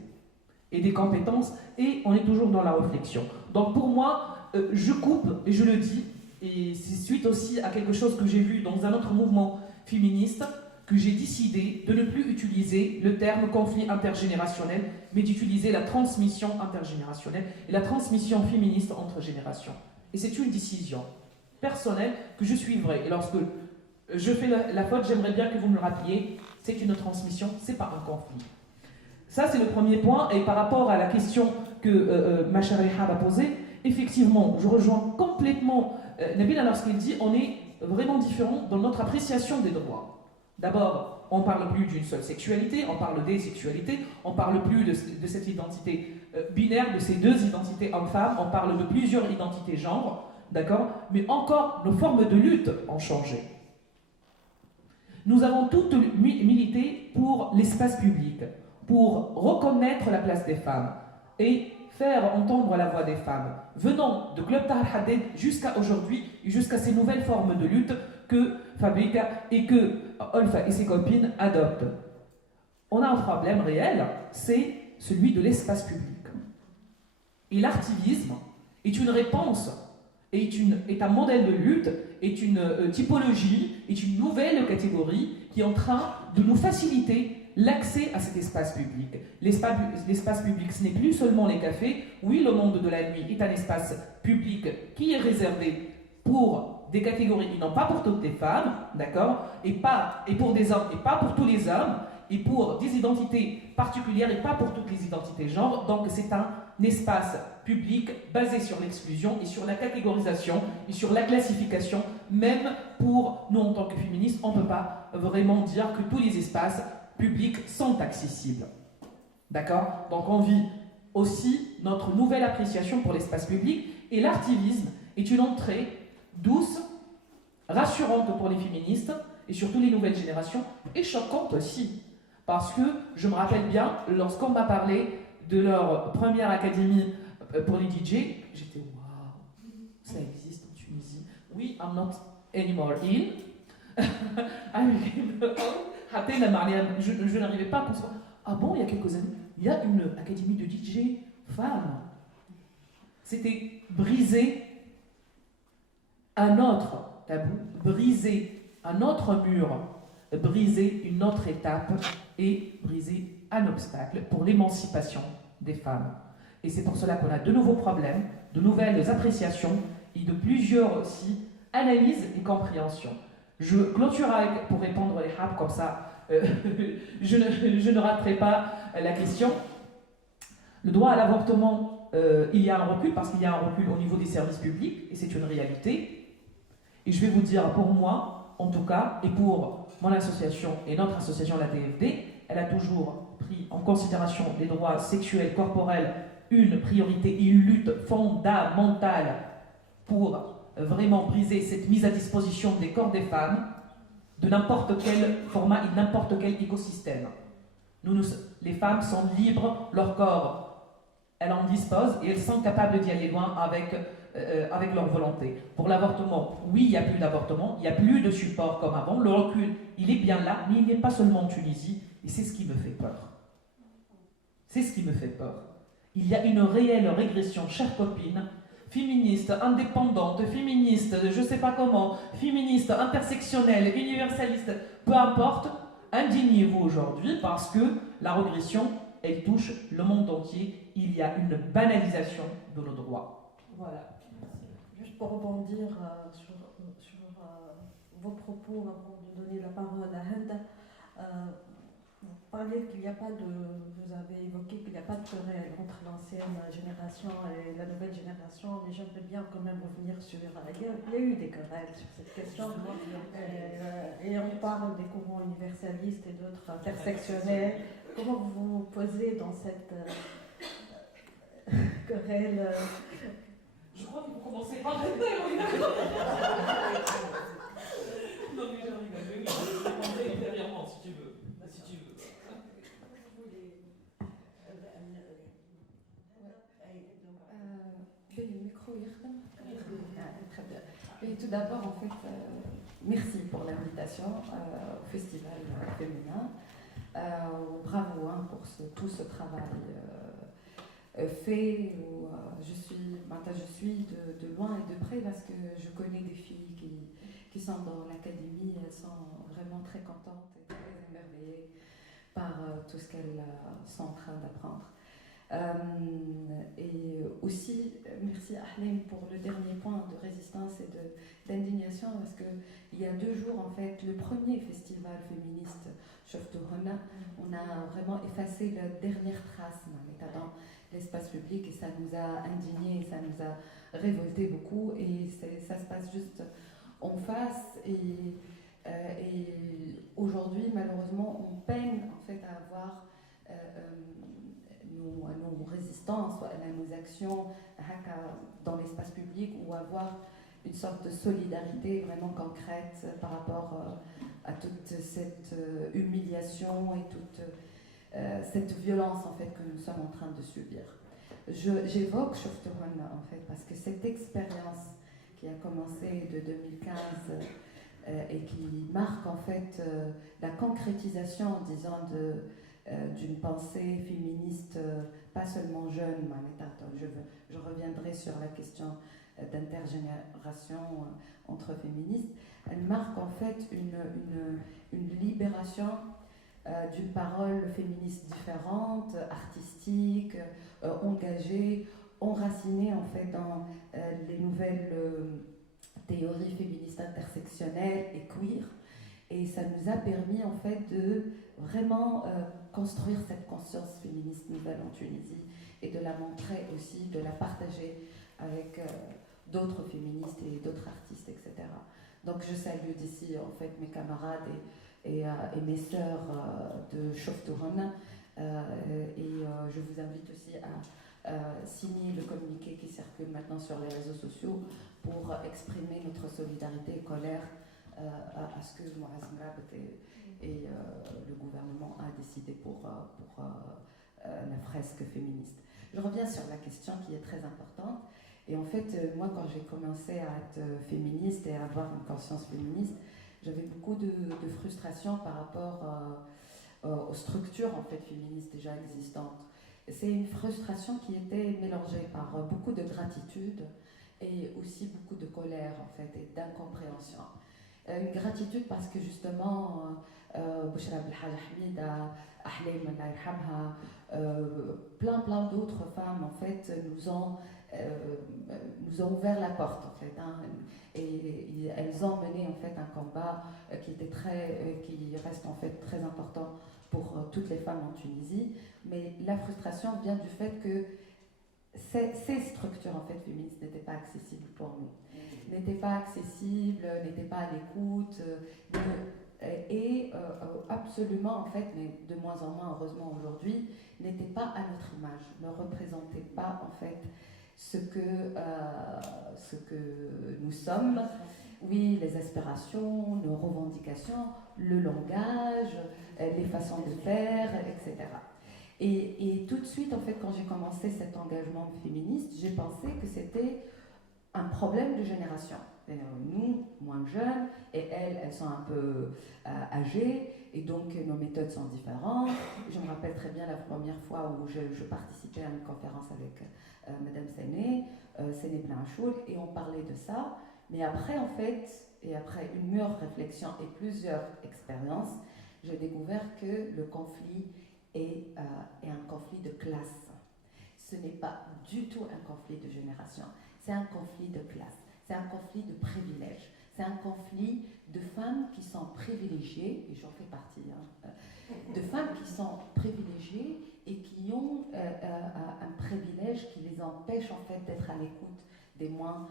et des compétences, et on est toujours dans la réflexion. Donc pour moi, je coupe, et je le dis, et c'est suite aussi à quelque chose que j'ai vu dans un autre mouvement féministe, que j'ai décidé de ne plus utiliser le terme conflit intergénérationnel, mais d'utiliser la transmission intergénérationnelle et la transmission féministe entre générations. Et c'est une décision personnelle que je suivrai. Et lorsque je fais la faute, j'aimerais bien que vous me le rappeliez, c'est une transmission, c'est pas un conflit. Ça, c'est le premier point. Et par rapport à la question que ma chère Rihab a posée, effectivement, je rejoins complètement Nabila lorsqu'il dit on est vraiment différent dans notre appréciation des droits. D'abord, on ne parle plus d'une seule sexualité, on parle des sexualités, on ne parle plus de cette identité binaire, de ces deux identités hommes-femmes, on parle de plusieurs identités genre, d'accord? Mais encore, nos formes de lutte ont changé. Nous avons toutes milité pour l'espace public, pour reconnaître la place des femmes et faire entendre la voix des femmes, venant de Club Tahar Haddad jusqu'à aujourd'hui, jusqu'à ces nouvelles formes de lutte que Fabrica et que Olfa et ses copines adoptent. On a un problème réel, c'est celui de l'espace public. Et l'artivisme est une réponse, est un modèle de lutte, est une typologie, est une nouvelle catégorie qui est en train de nous faciliter l'accès à cet espace public. L'espace public, ce n'est plus seulement les cafés. Oui, le monde de la nuit est un espace public qui est réservé pour des catégories qui n'ont pas pour toutes les femmes, d'accord, et pour des hommes, et pas pour tous les hommes, et pour des identités particulières, et pas pour toutes les identités genre. Donc c'est un espace public basé sur l'exclusion et sur la catégorisation et sur la classification. Même pour nous en tant que féministes, on ne peut pas vraiment dire que tous les espaces publics sont accessibles. D'accord? Donc on vit aussi notre nouvelle appréciation pour l'espace public. Et l'artivisme est une entrée douce, rassurante pour les féministes et surtout les nouvelles générations, et choquante aussi. Parce que je me rappelle bien, lorsqu'on m'a parlé de leur première académie pour les DJ, j'étais waouh, ça existe en Tunisie. Oui, I'm not anymore in. Je n'arrivais pas à concevoir. Ah bon, il y a quelques années, il y a une académie de DJ femme. C'était briser un autre tabou, briser un autre mur, briser une autre étape et briser un obstacle pour l'émancipation des femmes. Et c'est pour cela qu'on a de nouveaux problèmes, de nouvelles appréciations et de plusieurs aussi analyses et compréhensions. Je clôturerai pour répondre les hap, comme ça je ne raterai pas la question. Le droit à l'avortement, il y a un recul parce qu'il y a un recul au niveau des services publics et c'est une réalité. Et je vais vous dire, pour moi, en tout cas, et pour mon association et notre association, la TFD, elle a toujours pris en considération les droits sexuels, corporels, une priorité et une lutte fondamentale pour vraiment briser cette mise à disposition des corps des femmes de n'importe quel format et de n'importe quel écosystème. Les femmes sont libres, leur corps, elles en disposent et elles sont capables d'y aller loin avec leur volonté. Pour l'avortement, oui, il n'y a plus d'avortement, il n'y a plus de support comme avant, le recul, il est bien là, mais il n'est pas seulement en Tunisie, et c'est ce qui me fait peur. C'est ce qui me fait peur. Il y a une réelle régression, chères copines, féministes, indépendantes, féministes, je ne sais pas comment, féministes, intersectionnelles, universalistes, peu importe, indignez-vous aujourd'hui parce que la régression, elle touche le monde entier. Il y a une banalisation de nos droits. Voilà. Juste pour rebondir sur vos propos avant de donner la parole à Henda, vous parlez qu'il n'y a pas de, vous avez évoqué qu'il n'y a pas de querelle entre l'ancienne génération et la nouvelle génération, mais j'aimerais bien quand même revenir sur, il y a eu des querelles sur cette question, et on parle des courants universalistes et d'autres intersectionnels. Comment vous vous posez dans cette querelle Je crois qu'il faut commencer par répondre. Non mais je rigole, je vais répondre ultérieurement si tu veux. Si tu veux. Le micro très bien. Et tout d'abord, en fait, merci pour l'invitation au Festival féminin. Bravo pour tout ce travail fait. Je suis de loin et de près parce que je connais des filles qui sont dans l'académie. Elles sont vraiment très contentes et très émerveillées par tout ce qu'elles sont en train d'apprendre. Et aussi, merci Ahlem pour le dernier point de résistance et d'indignation, parce qu'il y a 2 jours, en fait, le premier festival féministe Shoftuhona, on a vraiment effacé la dernière trace dans l'espace public et ça nous a indignés, ça nous a révolté beaucoup et ça se passe juste en face et aujourd'hui, malheureusement, on peine en fait à avoir nos résistances, nos actions dans l'espace public ou avoir une sorte de solidarité vraiment concrète par rapport à toute cette humiliation et toute cette violence en fait que nous sommes en train de subir. J'évoque Shoftuhona en fait parce que cette expérience qui a commencé de 2015 et qui marque en fait la concrétisation, disons, d'une pensée féministe, pas seulement jeune, je reviendrai sur la question d'intergénération entre féministes. Elle marque en fait une libération d'une parole féministe différente, artistique, engagée, enracinée en fait dans les nouvelles théories féministes intersectionnelles et queer. Et ça nous a permis en fait de vraiment construire cette conscience féministe nouvelle en Tunisie et de la montrer aussi, de la partager avec d'autres féministes et d'autres artistes, etc. Donc je salue d'ici en fait mes camarades et mes sœurs de Shoftuhona Je vous invite aussi à signer le communiqué qui circule maintenant sur les réseaux sociaux pour exprimer notre solidarité et colère à ce que Mouaz Mrabat et le gouvernement a décidé pour la fresque féministe. Je reviens sur la question qui est très importante. Et en fait, moi, quand j'ai commencé à être féministe et à avoir une conscience féministe, j'avais beaucoup de frustration par rapport aux structures en fait, féministes déjà existantes. C'est une frustration qui était mélangée par beaucoup de gratitude et aussi beaucoup de colère en fait, et d'incompréhension. Une gratitude parce que justement, Bouchra Belhaj Hamida, Ahlim Allah yarhamha, plein d'autres femmes en fait nous ont ouvert la porte en fait, hein, et elles ont mené en fait un combat qui reste en fait très important pour toutes les femmes en Tunisie. Mais la frustration vient du fait que ces structures en fait féministes n'étaient pas accessibles pour nous, n'étaient pas accessibles, n'étaient pas à l'écoute, absolument en fait, mais de moins en moins heureusement aujourd'hui, n'étaient pas à notre image, ne représentaient pas en fait ce que nous sommes, oui, les aspirations, nos revendications, le langage, les façons de faire, etc. Et tout de suite, en fait, quand j'ai commencé cet engagement féministe, j'ai pensé que c'était un problème de génération. Nous, moins jeunes, et elles sont un peu âgées, et donc nos méthodes sont différentes. Je me rappelle très bien la première fois où je participais à une conférence avec Madame Séné Blanchoul, et on parlait de ça. Mais après, en fait, et après une mûre réflexion et plusieurs expériences, j'ai découvert que le conflit est un conflit de classe. Ce n'est pas du tout un conflit de génération, c'est un conflit de classe, c'est un conflit de privilèges, c'est un conflit de femmes qui sont privilégiées, et j'en fais partie, de femmes qui sont privilégiées et qui ont un privilège qui les empêche en fait d'être à l'écoute des moins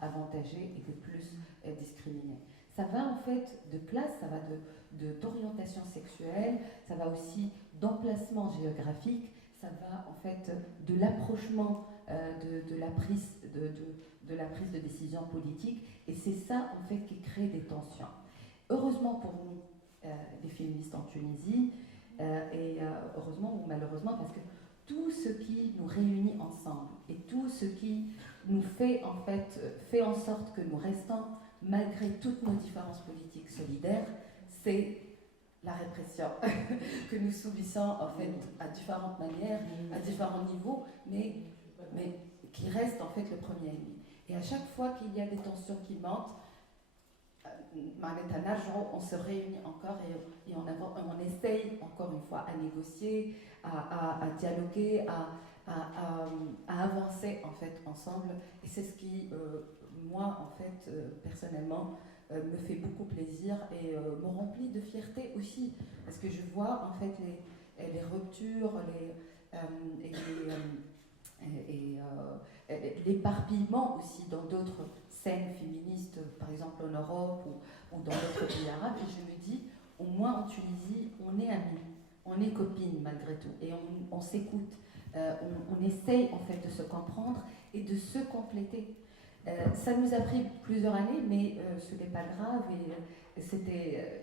avantagés et des plus discriminés. Ça va en fait de classe, ça va d'orientation sexuelle, ça va aussi d'emplacement géographique, ça va en fait de l'approchement de la prise de décision politique, et c'est ça en fait qui crée des tensions. Heureusement pour nous, les féministes en Tunisie, et heureusement ou malheureusement, parce que tout ce qui nous réunit ensemble et tout ce qui nous fait en sorte que nous restons, malgré toutes nos différences politiques solidaires, c'est la répression que nous subissons en fait à différentes manières, à différents niveaux, mais qui reste en fait le premier ennemi. Et à chaque fois qu'il y a des tensions qui montent, on se réunit encore et on essaye encore une fois à négocier, à dialoguer, à avancer en fait ensemble. Et c'est ce qui, moi en fait, personnellement, me fait beaucoup plaisir et me remplit de fierté aussi, parce que je vois en fait les ruptures, l'éparpillement aussi dans d'autres scènes féministes, par exemple en Europe ou dans d'autres pays arabes, et je me dis, au moins en Tunisie, on est amis, on est copines malgré tout, et on s'écoute, on essaye en fait de se comprendre et de se compléter. Ça nous a pris plusieurs années, mais ce n'est pas grave, et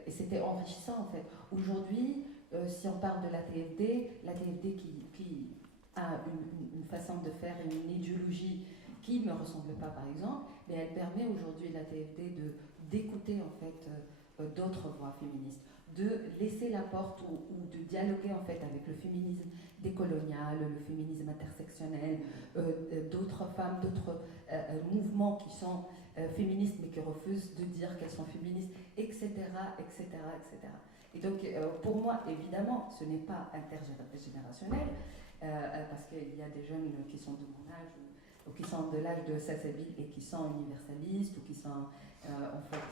c'était enrichissant en fait. Aujourd'hui, si on parle de l'ATFD qui a une façon de faire et une idéologie qui ne me ressemble pas par exemple, mais elle permet aujourd'hui à l'ATFD d'écouter en fait d'autres voix féministes, de laisser la porte ou de dialoguer en fait avec le féminisme décolonial, le féminisme intersectionnel, d'autres femmes, d'autres mouvements qui sont féministes mais qui refusent de dire qu'elles sont féministes, etc., etc., etc. Et donc pour moi, évidemment, ce n'est pas intergénérationnel, parce qu'il y a des jeunes qui sont de mon âge ou qui sont de l'âge de Salsabil et qui sont universalistes ou qui sont en fait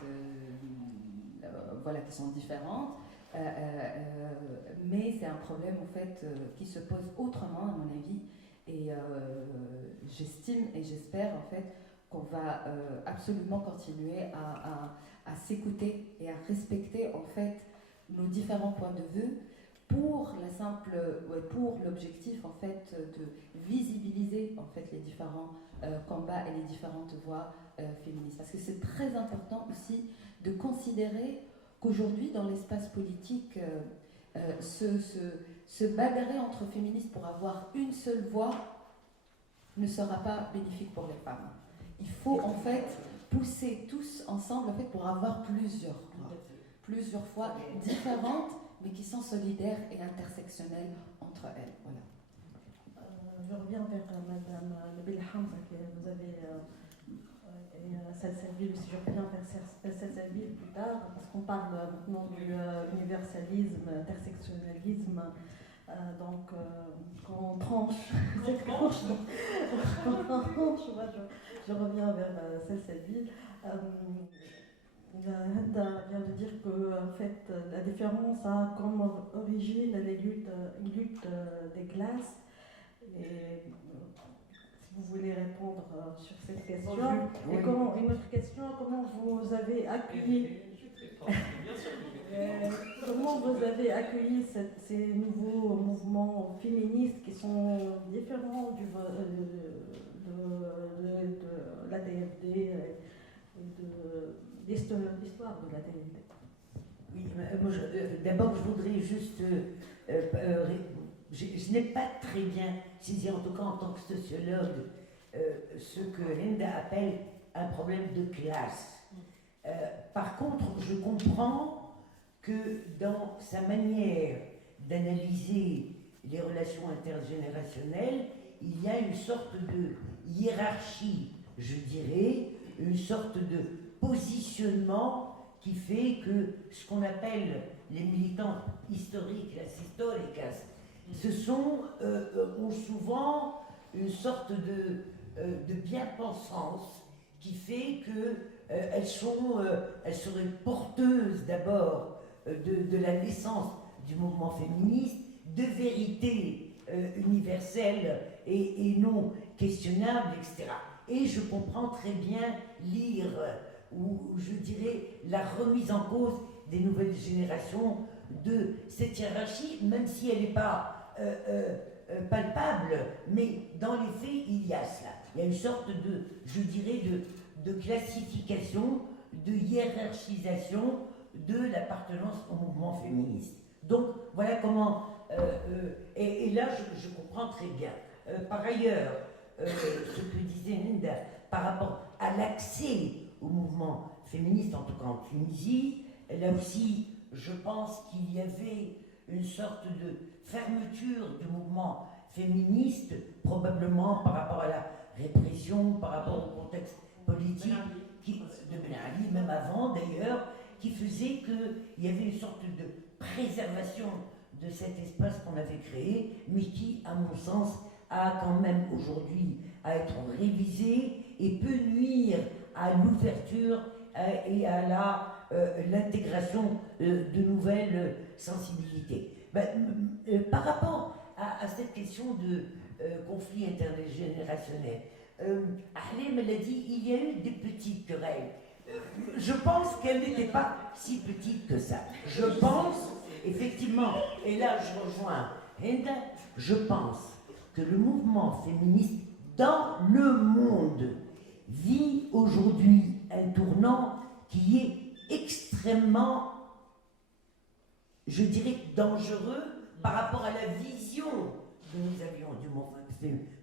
voilà, qui sont différentes, mais c'est un problème en fait qui se pose autrement à mon avis, et j'estime et j'espère en fait qu'on va absolument continuer à s'écouter et à respecter en fait nos différents points de vue, pour l'objectif en fait de visibiliser en fait les différents combats et les différentes voix féministes. Parce que c'est très important aussi de considérer qu'aujourd'hui dans l'espace politique, se bagarrer entre féministes pour avoir une seule voix ne sera pas bénéfique pour les femmes. Il faut en fait pousser tous ensemble en fait, pour avoir plusieurs voix différentes, mais qui sont solidaires et intersectionnelles entre elles. Voilà. Je reviens vers Madame Nabila Hamza, que vous avez et Salsabil, si je reviens vers Salsabil plus tard, parce qu'on parle maintenant du universalisme, intersectionnalisme. Donc, quand on tranche cette tranche, je reviens vers Salsabil. Henda vient de dire que en fait, la différence a comme origine une lutte des classes. Et si vous voulez répondre sur cette question, oui. et comment, une autre question, comment vous avez accueilli ces nouveaux mouvements féministes qui sont différents de l'ADFD et de l'histoire de l'ADFD? Oui, moi, d'abord, je voudrais juste. Je n'ai pas très bien saisi, en tout cas en tant que sociologue, ce que Henda appelle un problème de classe. Par contre, je comprends que dans sa manière d'analyser les relations intergénérationnelles, il y a une sorte de hiérarchie, je dirais, une sorte de positionnement qui fait que ce qu'on appelle les militants historiques, las históricas, ont souvent une sorte de bien-pensance qui fait qu'elles seraient porteuses d'abord de la naissance du mouvement féministe, de vérités universelles et non questionnables, etc. Et je comprends très bien lire, ou je dirais la remise en cause des nouvelles générations de cette hiérarchie, même si elle n'est pas palpable, mais dans les faits, il y a cela. Il y a une sorte de, je dirais, de classification, de hiérarchisation de l'appartenance au mouvement féministe. Donc, voilà comment... et là, je comprends très bien. Par ailleurs, ce que disait Linda, par rapport à l'accès au mouvement féministe, en tout cas en Tunisie, là aussi, je pense qu'il y avait une sorte de fermeture du mouvement féministe, probablement par rapport à la répression, par rapport au contexte politique de Ben Ali, même avant d'ailleurs, qui faisait qu'il y avait une sorte de préservation de cet espace qu'on avait créé, mais qui, à mon sens, a quand même aujourd'hui à être révisé et peut nuire à l'ouverture et à l'intégration de nouvelles sensibilités. Par rapport à cette question de conflit intergénérationnel, Ahlem l'a dit, il y a eu des petites querelles. Je pense qu'elles n'étaient pas si petites que ça. Je pense, effectivement, et là je rejoins Henda, je pense que le mouvement féministe dans le monde vit aujourd'hui un tournant qui est extrêmement, je dirais, dangereux par rapport à la vision que nous avions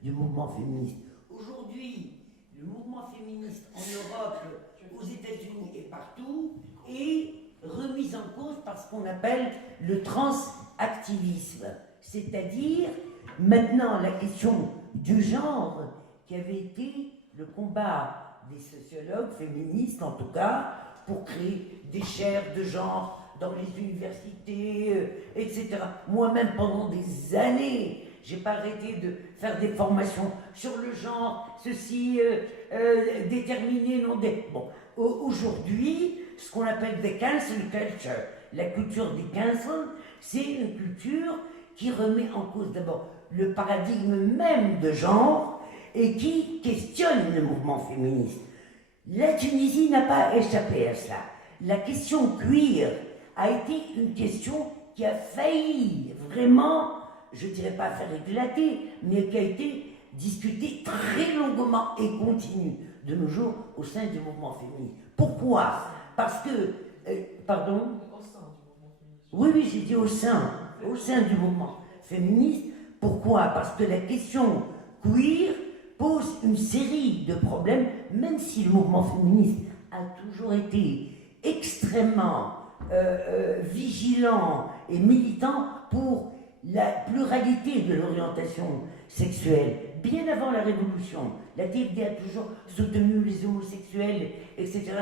du mouvement féministe. Aujourd'hui, le mouvement féministe en Europe, aux États-Unis et partout est remis en cause par ce qu'on appelle le transactivisme. C'est-à-dire, maintenant, la question du genre, qui avait été le combat des sociologues féministes, en tout cas, pour créer des chaires de genre dans les universités, etc. Moi-même, pendant des années, j'ai pas arrêté de faire des formations sur le genre, ceci, déterminé, non déterminé. Bon, aujourd'hui, ce qu'on appelle the cancel culture, la culture des cancel, c'est une culture qui remet en cause d'abord le paradigme même de genre et qui questionne le mouvement féministe. La Tunisie n'a pas échappé à cela. La question queer a été une question qui a failli vraiment, je ne dirais pas faire éclater, mais qui a été discutée très longuement et continue de nos jours au sein du mouvement féministe. Pourquoi? Parce que, pardon? Au sein du mouvement féministe. Oui, oui, j'ai dit au sein du mouvement féministe. Pourquoi? Parce que la question queer pose une série de problèmes, même si le mouvement féministe a toujours été extrêmement vigilant et militant pour la pluralité de l'orientation sexuelle. Bien avant la Révolution, la TFD a toujours soutenu les homosexuels, etc.,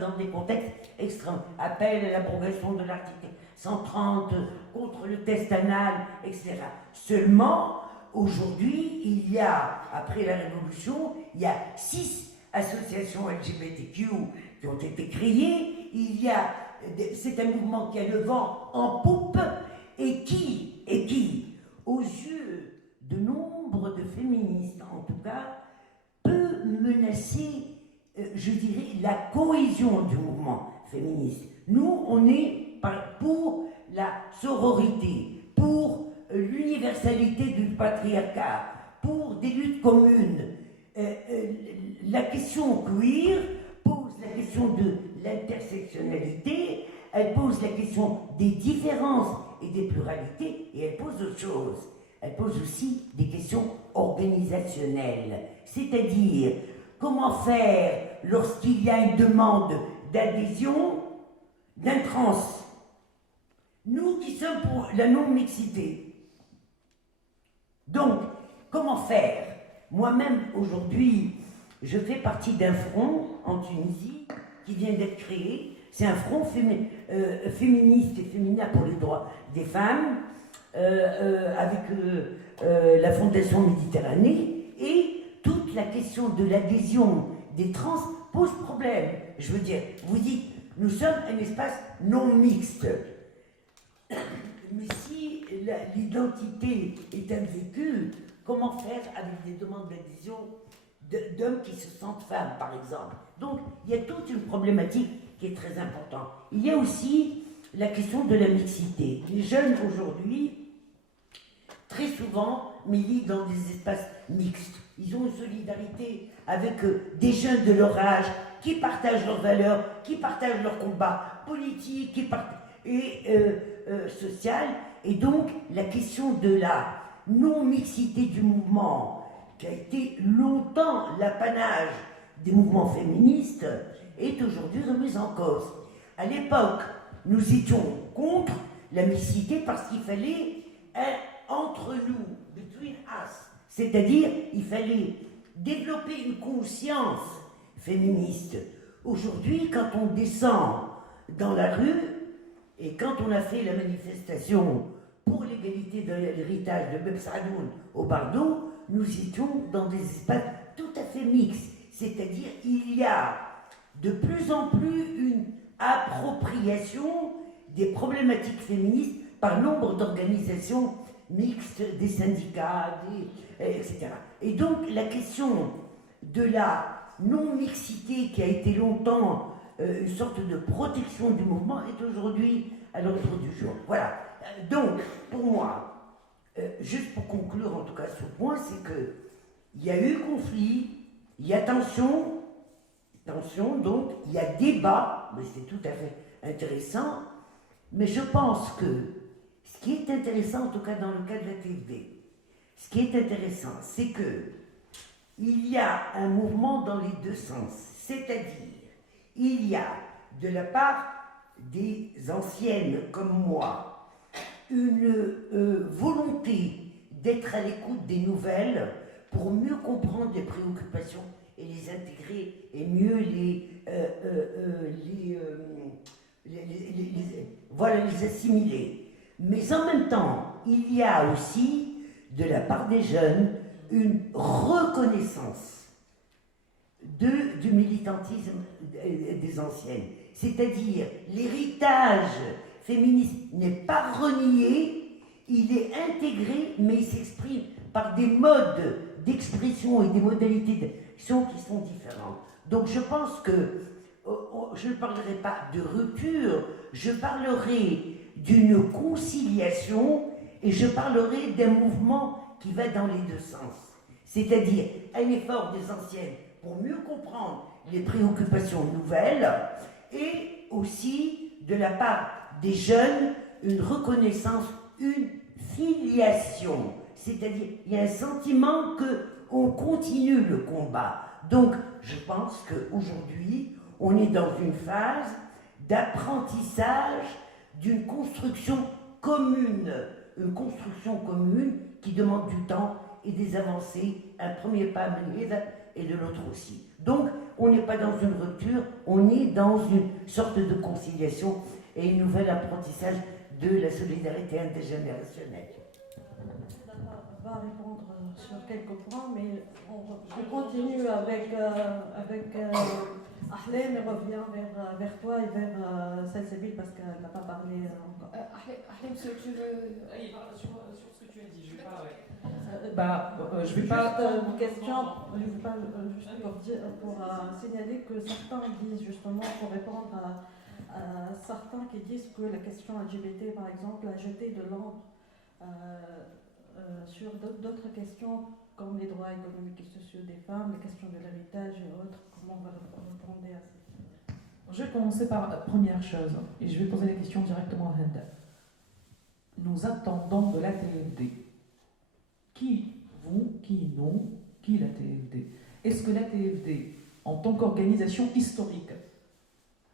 dans des contextes extrêmes. Appel à l'abrogation de l'article 130, contre le test anal, etc. Seulement, aujourd'hui, il y a, après la Révolution, il y a 6 associations LGBTQ qui ont été créées. C'est un mouvement qui a le vent en poupe et qui, aux yeux de nombre de féministes en tout cas, peut menacer, je dirais, la cohésion du mouvement féministe. Nous, on est pour la sororité, pour l'universalité du patriarcat, pour des luttes communes. La question queer pose la question de l'intersectionnalité, elle pose la question des différences et des pluralités, et elle pose autre chose. Elle pose aussi des questions organisationnelles, c'est-à-dire comment faire lorsqu'il y a une demande d'adhésion d'un trans. Nous qui sommes pour la non-mixité. Donc, comment faire? Moi-même, aujourd'hui, je fais partie d'un front en Tunisie qui vient d'être créé. C'est un front féministe et féminin pour les droits des femmes, avec la Fondation Méditerranée, et toute la question de l'adhésion des trans pose problème. Je veux dire, vous dites, nous sommes un espace non mixte. Mais si l'identité est un véhicule, comment faire avec des demandes d'adhésion d'hommes qui se sentent femmes, par exemple? Donc, il y a toute une problématique qui est très importante. Il y a aussi la question de la mixité. Les jeunes aujourd'hui, très souvent, militent dans des espaces mixtes. Ils ont une solidarité avec des jeunes de leur âge qui partagent leurs valeurs, qui partagent leurs combats politiques et social. Et donc, la question de la non-mixité du mouvement, qui a été longtemps l'apanage des mouvements féministes, est aujourd'hui remise en cause. À l'époque, nous étions contre la mixité parce qu'il fallait entre nous, between us, c'est-à-dire il fallait développer une conscience féministe. Aujourd'hui, quand on descend dans la rue et quand on a fait la manifestation pour l'égalité de l'héritage de Beb Sadoun au Bardo, nous étions dans des espaces tout à fait mixtes. C'est-à-dire il y a de plus en plus une appropriation des problématiques féministes par nombre d'organisations mixtes, des syndicats, etc. Et donc la question de la non-mixité qui a été longtemps une sorte de protection du mouvement est aujourd'hui à l'ordre du jour. Voilà. Donc, pour moi, juste pour conclure en tout cas ce point, c'est qu'il y a eu conflit, il y a tension, donc il y a débat, mais c'est tout à fait intéressant, mais je pense que ce qui est intéressant, en tout cas dans le cas de la TFD, ce qui est intéressant, c'est que il y a un mouvement dans les deux sens, c'est-à-dire il y a de la part des anciennes comme moi une volonté d'être à l'écoute des nouvelles pour mieux comprendre les préoccupations et les intégrer et mieux les assimiler. Mais en même temps, il y a aussi, de la part des jeunes, une reconnaissance du militantisme des anciennes. C'est-à-dire, l'héritage féministe n'est pas renié, il est intégré, mais il s'exprime par des modes d'expression et des modalités d'action qui sont différentes. Donc je pense que je ne parlerai pas de rupture, je parlerai d'une conciliation et je parlerai d'un mouvement qui va dans les deux sens. C'est-à-dire un effort des anciennes pour mieux comprendre les préoccupations nouvelles et aussi de la part des jeunes une reconnaissance, une filiation. C'est-à-dire il y a un sentiment qu'on continue le combat. Donc je pense qu'aujourd'hui on est dans une phase d'apprentissage d'une construction commune. Une construction commune qui demande du temps et des avancées, un premier pas à mener et de l'autre aussi. Donc, on n'est pas dans une rupture, on est dans une sorte de conciliation et un nouvel apprentissage de la solidarité intergénérationnelle. On va répondre sur quelques points, mais je continue avec Ahlem et reviens vers toi et vers Salsabil parce qu'elle n'a pas parlé encore. Ahlem, ce que tu veux. Sur ce que tu as dit, je vais pas. Je vais pas. Juste une question, je veux pas, juste pour signaler que certains disent justement, pour répondre à certains qui disent que la question LGBT, par exemple, a jeté de l'ombre sur d'autres questions comme les droits économiques et sociaux des femmes, les questions de l'héritage et autres. Comment on va répondre à ça? Je vais commencer par la première chose et je vais poser la question directement à Henda. Nous attendons de la TFD. Qui vous, qui nous, qui la TFD? Est-ce que la TFD, en tant qu'organisation historique,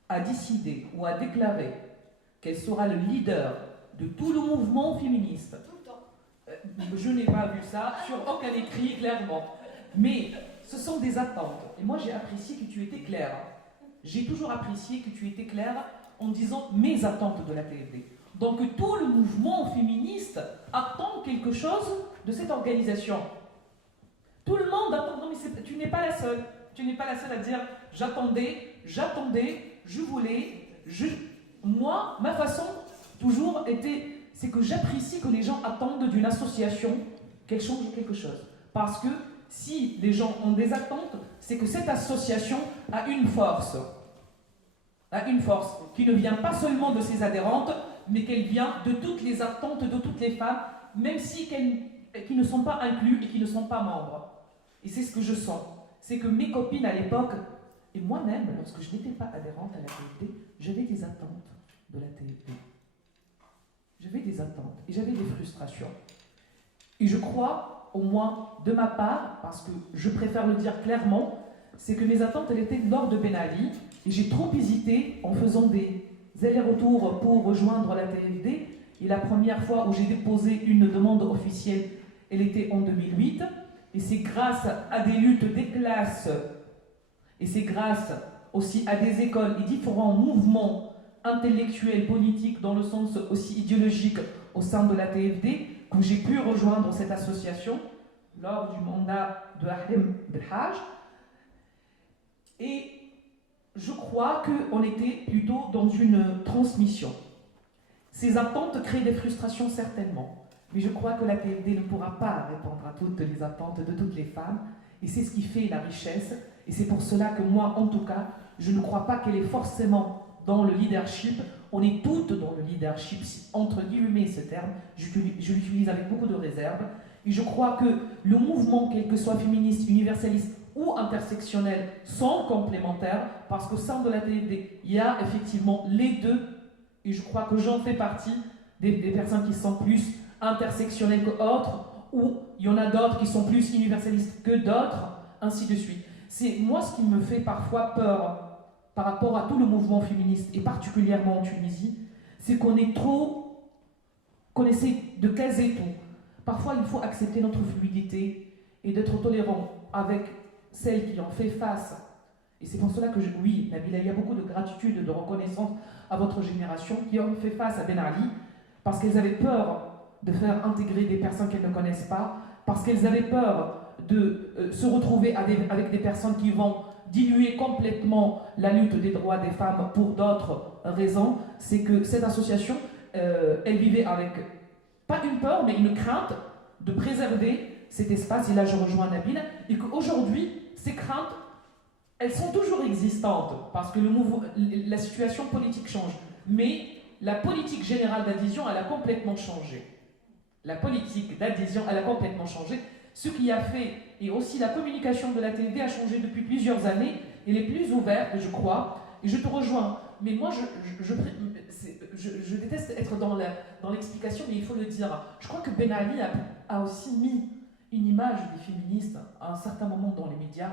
a décidé ou a déclaré qu'elle sera le leader de tout le mouvement féministe? Tout le temps. Je n'ai pas vu ça sur aucun écrit clairement. Mais ce sont des attentes. Et moi, j'ai apprécié que tu étais claire. J'ai toujours apprécié que tu étais claire en disant mes attentes de la TFD. Donc tout le mouvement féministe attend quelque chose de cette organisation. Tout le monde attend. Non, mais tu n'es pas la seule. Tu n'es pas la seule à dire j'attendais, je voulais. Moi, ma façon toujours était, c'est que j'apprécie que les gens attendent d'une association qu'elle change quelque chose. Parce que si les gens ont des attentes, c'est que cette association a une force qui ne vient pas seulement de ses adhérentes, mais qu'elle vient de toutes les attentes de toutes les femmes, même si qui ne sont pas inclus et qui ne sont pas membres. Et c'est ce que je sens. C'est que mes copines à l'époque, et moi-même, lorsque je n'étais pas adhérente à la TFD, j'avais des attentes de la TFD. J'avais des attentes et j'avais des frustrations. Et je crois, au moins de ma part, parce que je préfère le dire clairement, c'est que mes attentes, elles étaient lors de Ben Ali, et j'ai trop hésité en faisant des allers-retours pour rejoindre la TFD. Et la première fois où j'ai déposé une demande officielle, elle était en 2008. Et c'est grâce à des luttes des classes, et c'est grâce aussi à des écoles et différents mouvements intellectuels, politiques, dans le sens aussi idéologique au sein de la TFD, que j'ai pu rejoindre cette association lors du mandat de Ahlem Belhaj. Et je crois qu'on était plutôt dans une transmission. Ces attentes créent des frustrations certainement, mais je crois que la TFD ne pourra pas répondre à toutes les attentes de toutes les femmes, et c'est ce qui fait la richesse, et c'est pour cela que moi, en tout cas, je ne crois pas qu'elle est forcément dans le leadership. On est toutes dans le leadership, entre guillemets ce terme, je l'utilise avec beaucoup de réserve, et je crois que le mouvement, quel que soit féministe, universaliste ou intersectionnel, sont complémentaires, parce qu'au sein de la TFD, il y a effectivement les deux, et je crois que j'en fais partie des personnes qui sont plus intersectionnelles que autres, ou il y en a d'autres qui sont plus universalistes que d'autres, ainsi de suite. C'est moi ce qui me fait parfois peur par rapport à tout le mouvement féministe, et particulièrement en Tunisie, c'est qu'on essaie de caser tout. Parfois, il faut accepter notre fluidité et d'être tolérant avec celles qui ont fait face. Et c'est pour cela que, oui, Nabila, il y a beaucoup de gratitude, de reconnaissance à votre génération qui ont fait face à Ben Ali, parce qu'elles avaient peur de faire intégrer des personnes qu'elles ne connaissent pas, parce qu'elles avaient peur de se retrouver avec des personnes qui vont diluer complètement la lutte des droits des femmes pour d'autres raisons. C'est que cette association, elle vivait avec, pas une peur, mais une crainte de préserver cet espace, et là je rejoins Nabila, et qu'aujourd'hui, ces craintes, elles sont toujours existantes, parce que la situation politique change. Mais la politique générale d'adhésion, elle a complètement changé. La politique d'adhésion, elle a complètement changé. Ce qui a fait, et aussi la communication de la TNT a changé depuis plusieurs années. Elle est plus ouverte, je crois, et je te rejoins. Mais moi, je déteste être dans l'explication, mais il faut le dire. Je crois que Ben Ali a aussi mis une image des féministes à un certain moment dans les médias,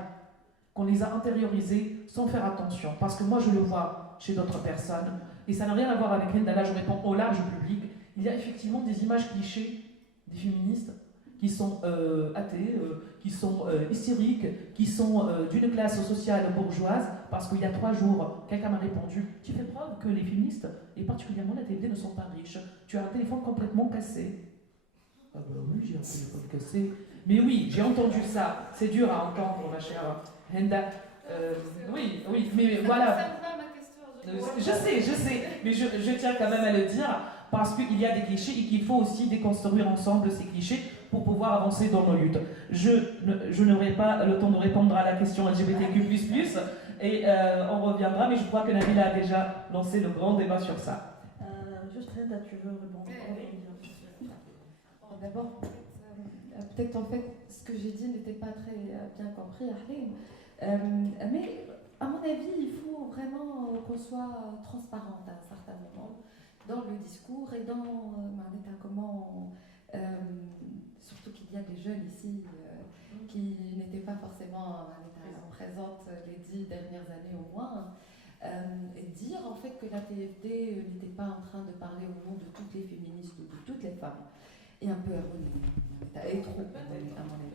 qu'on les a intériorisées sans faire attention. Parce que moi, je le vois chez d'autres personnes, et ça n'a rien à voir avec Henda, là je réponds au large public. Il y a effectivement des images clichés des féministes qui sont athées, qui sont hystériques, qui sont d'une classe sociale bourgeoise, parce qu'il y a 3 jours, quelqu'un m'a répondu « Tu fais preuve que les féministes, et particulièrement la TNT, ne sont pas riches. Tu as un téléphone complètement cassé. » Ah bah oui, j'ai un téléphone cassé. Mais oui, j'ai entendu ça. C'est dur à entendre, ma chère Henda. Oui, mais voilà. Je sais, mais je tiens quand même à le dire, parce qu'il y a des clichés et qu'il faut aussi déconstruire ensemble ces clichés pour pouvoir avancer dans nos luttes. Je n'aurai pas le temps de répondre à la question LGBTQ++, et on reviendra, mais je crois que Nabila a déjà lancé le grand débat sur ça. Juste Renda, tu veux répondre? D'abord, peut-être en fait, ce que j'ai dit n'était pas très bien compris, Ahlim. Mais à mon avis, il faut vraiment qu'on soit transparente à un certain moment dans le discours et dans comment, surtout qu'il y a des jeunes ici qui n'étaient pas forcément présentes les 10 dernières années au moins, et dire en fait que la TFD n'était pas en train de parler au nom de toutes les féministes ou de toutes les femmes, et un peu erroné, et trop erroné à mon avis.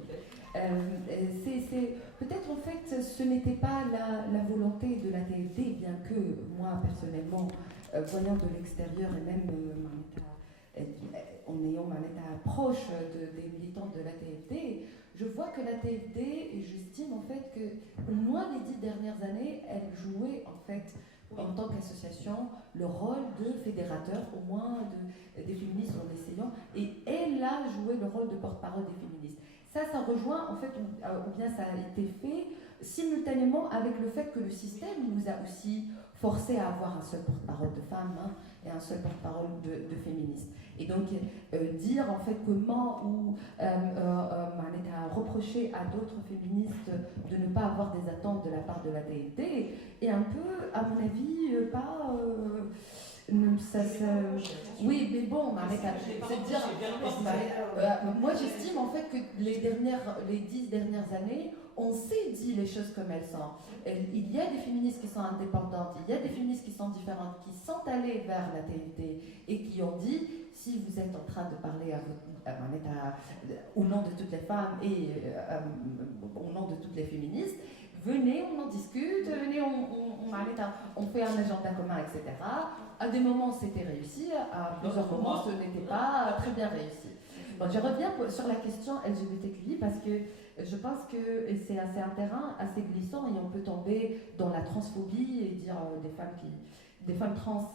C'est peut-être en fait ce n'était pas la volonté de la TFD, bien que moi personnellement, voyant de l'extérieur et même en ayant un état proche des militants de la TFD, je vois que la TFD, et j'estime en fait que au moins les 10 dernières années, elle jouait en fait en tant qu'association le rôle de fédérateur, au moins des féministes en essayant, et elle a joué le rôle de porte-parole des féministes. Ça rejoint en fait, ou bien ça a été fait simultanément avec le fait que le système nous a aussi forcé à avoir un seul porte-parole de femmes et un seul porte-parole de féministes. Et donc dire en fait comment ou reprocher à d'autres féministes de ne pas avoir des attentes de la part de la TNT est un peu, à mon avis, pas... oui, mais bon, c'est dire. Moi, j'estime en fait que les 10 dernières années, on s'est dit les choses comme elles sont. Il y a des féministes qui sont indépendantes, il y a des féministes qui sont différentes, qui sont allées vers la TNT et qui ont dit si vous êtes en train de parler au nom de toutes les femmes et au nom de toutes les féministes, venez, on en discute, venez, on fait un agenda commun, etc. À des moments, c'était réussi, à plusieurs moments, ce n'était pas très bien réussi. Bon, je reviens sur la question LGBTQI parce que je pense que c'est un terrain assez glissant et on peut tomber dans la transphobie et dire des femmes trans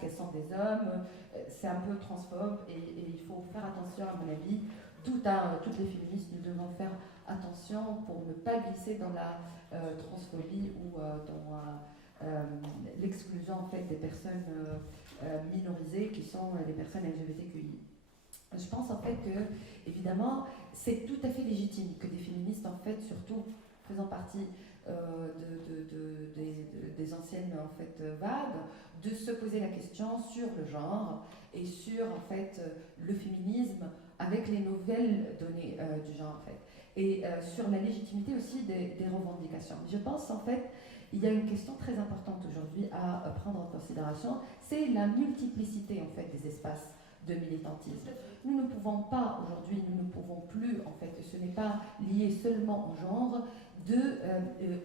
qu'elles sont des hommes, c'est un peu transphobe et il faut faire attention, à mon avis. Toutes les féministes, nous devons faire attention pour ne pas glisser dans la transphobie ou dans l'exclusion en fait des personnes minorisées qui sont les personnes LGBTQI. Je pense en fait que, évidemment, c'est tout à fait légitime que des féministes, en fait, surtout faisant partie des anciennes en fait, vagues, de se poser la question sur le genre et sur en fait le féminisme avec les nouvelles données du genre en fait, et sur la légitimité aussi des revendications. Je pense en fait il y a une question très importante aujourd'hui à prendre en considération, c'est la multiplicité en fait des espaces de militantisme. Nous ne pouvons pas aujourd'hui, nous ne pouvons plus en fait, et ce n'est pas lié seulement au genre, de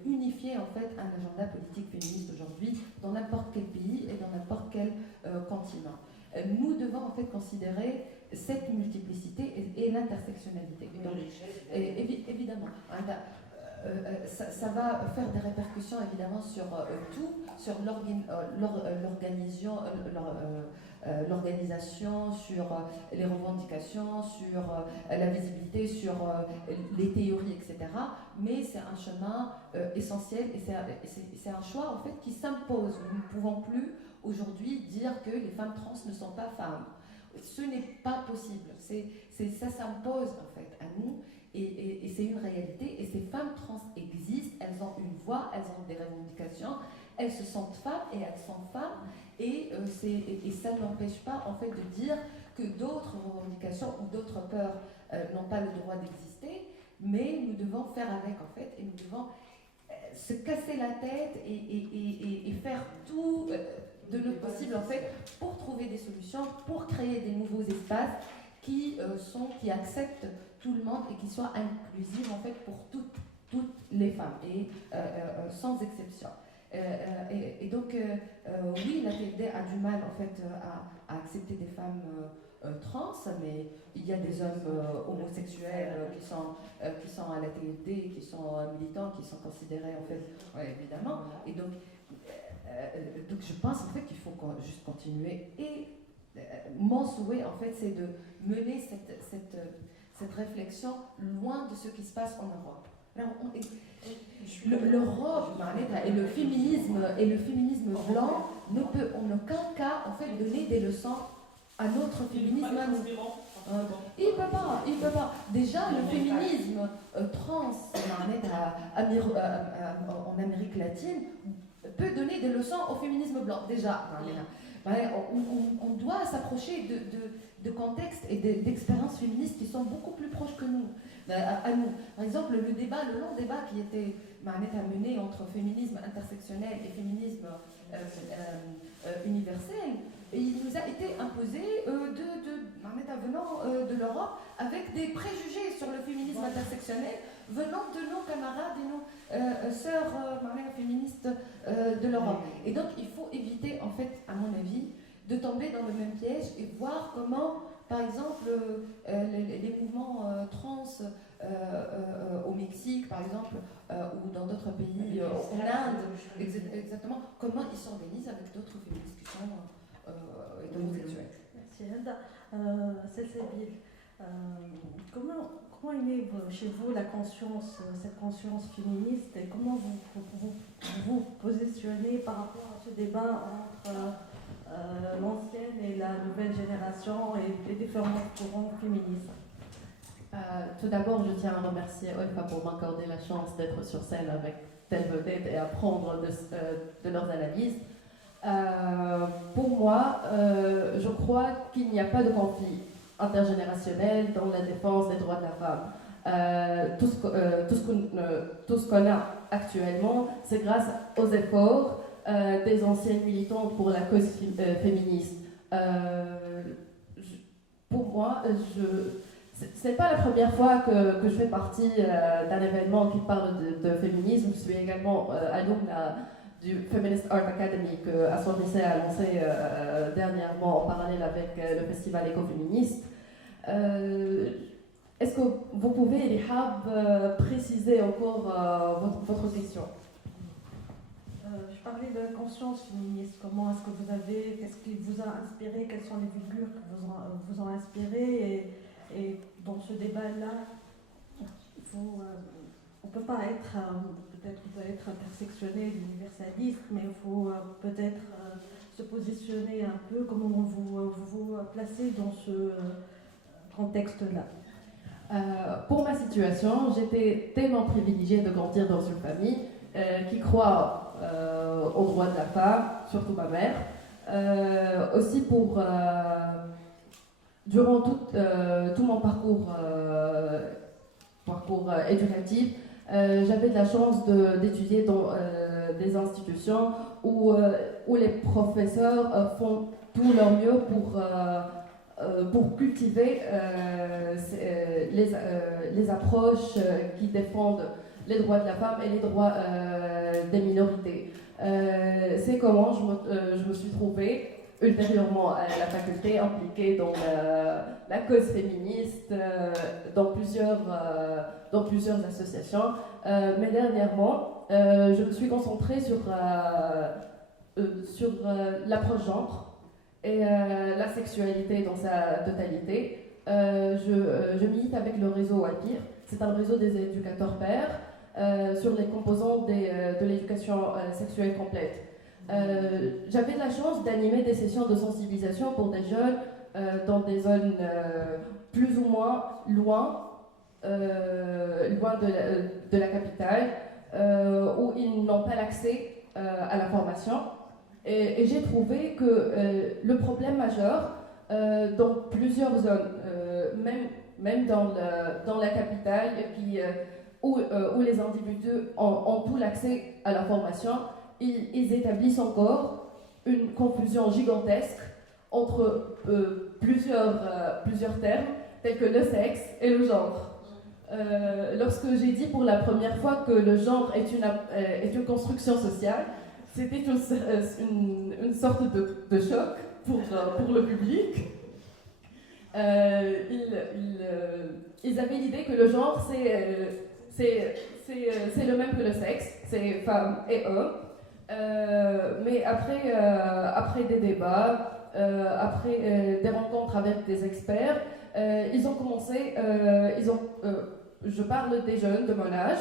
unifier en fait un agenda politique féministe aujourd'hui dans n'importe quel pays et dans n'importe quel continent. Nous devons en fait considérer cette multiplicité et l'intersectionnalité. Évidemment, ça va faire des répercussions évidemment sur tout, sur l'organisation, sur les revendications, sur la visibilité, sur les théories, etc. Mais c'est un chemin essentiel et c'est un choix en fait qui s'impose. Nous ne pouvons plus aujourd'hui dire que les femmes trans ne sont pas femmes. ce n'est pas possible. Ça s'impose en fait à nous et c'est une réalité. Et ces femmes trans existent, elles ont une voix, elles ont des revendications, elles se sentent femmes et elles sont femmes. Et ça n'empêche pas en fait de dire que d'autres revendications ou d'autres peurs n'ont pas le droit d'exister, mais nous devons faire avec en fait, et nous devons se casser la tête et faire tout de notre possible en fait pour trouver des solutions, pour créer des nouveaux espaces qui acceptent tout le monde et qui soient inclusifs en fait pour toutes les femmes et sans exception. Et donc oui, la TLD a du mal en fait à accepter des femmes trans, mais il y a des hommes homosexuels qui sont à la TLD, qui sont militants, qui sont considérés en fait, ouais, évidemment. Et donc je pense en fait qu'il faut juste continuer. Et mon souhait en fait, c'est de mener cette réflexion loin de ce qui se passe en Europe. L'Europe et le féminisme blanc ne peut en aucun cas en fait donner des leçons à notre féminisme à nous. Il peut pas. Déjà, le féminisme trans en Amérique latine peut donner des leçons au féminisme blanc. Déjà, on doit s'approcher de contextes et d'expériences féministes qui sont beaucoup plus proches que nous. À nous. Par exemple, le long débat qui était mené entre féminisme intersectionnel et féminisme universel, et il nous a été imposé venant de l'Europe avec des préjugés sur le féminisme intersectionnel venant de nos camarades et nos sœurs féministes de l'Europe. Et donc il faut éviter, en fait, à mon avis, de tomber dans le même piège et voir comment, par exemple, les mouvements trans au Mexique, par exemple, ou dans d'autres pays, en Inde, exactement, comment ils s'organisent avec d'autres féministes qui sont homosexuels. Merci Hilda. Cécile, comment est née chez vous cette conscience féministe et comment vous positionnez par rapport à ce débat entre l'ancienne et la nouvelle génération et les différents courants féministes? Tout d'abord, je tiens à remercier Olfa pour m'accorder la chance d'être sur scène avec telle vedette et apprendre de leurs analyses. Pour moi, je crois qu'il n'y a pas de conflit intergénérationnel dans la défense des droits de la femme. Tout ce qu'on a actuellement, c'est grâce aux efforts des anciennes militantes pour la cause féministe. Pour moi, c'est pas la première fois que je fais partie d'un événement qui parle de féminisme. Je suis également alumne du Feminist Art Academy que Assoir Risset a lancé dernièrement en parallèle avec le festival écoféministe. Est-ce que vous pouvez, Elihab, préciser encore votre question? Je parlais de la conscience féministe. Comment est-ce que vous avez, qu'est-ce qui vous a inspiré, quelles sont les figures qui vous ont inspiré et dans ce débat-là, on ne peut pas être, peut-être on peut être intersectionnel, universaliste, mais il faut peut-être se positionner un peu, comment vous vous placez dans ce contexte-là. Pour ma situation, j'étais tellement privilégiée de grandir dans une famille qui croit aux droits de la femme, surtout ma mère. Aussi durant tout mon parcours éducatif, j'avais de la chance d'étudier dans des institutions où les professeurs font tout leur mieux pour cultiver les approches qui défendent les droits de la femme et les droits des minorités. C'est comment je me suis trouvée ultérieurement à la faculté impliquée dans la cause féministe, dans plusieurs associations. Mais dernièrement, je me suis concentrée sur l'approche genre et la sexualité dans sa totalité. Je milite avec le réseau AIPIR. C'est un réseau des éducateurs pairs sur les composants de l'éducation sexuelle complète. J'avais la chance d'animer des sessions de sensibilisation pour des jeunes dans des zones plus ou moins loin de la capitale, où ils n'ont pas l'accès à la formation. Et j'ai trouvé que le problème majeur dans plusieurs zones, même dans la capitale, où les individus ont tout l'accès à la formation, ils établissent encore une confusion gigantesque entre plusieurs termes, tels que le sexe et le genre. Lorsque j'ai dit pour la première fois que le genre est une construction sociale, c'était une sorte de choc pour le public. Ils avaient l'idée que le genre, c'est le même que le sexe, c'est femme et homme. Mais après des débats, après des rencontres avec des experts, ils ont commencé, je parle des jeunes de mon âge,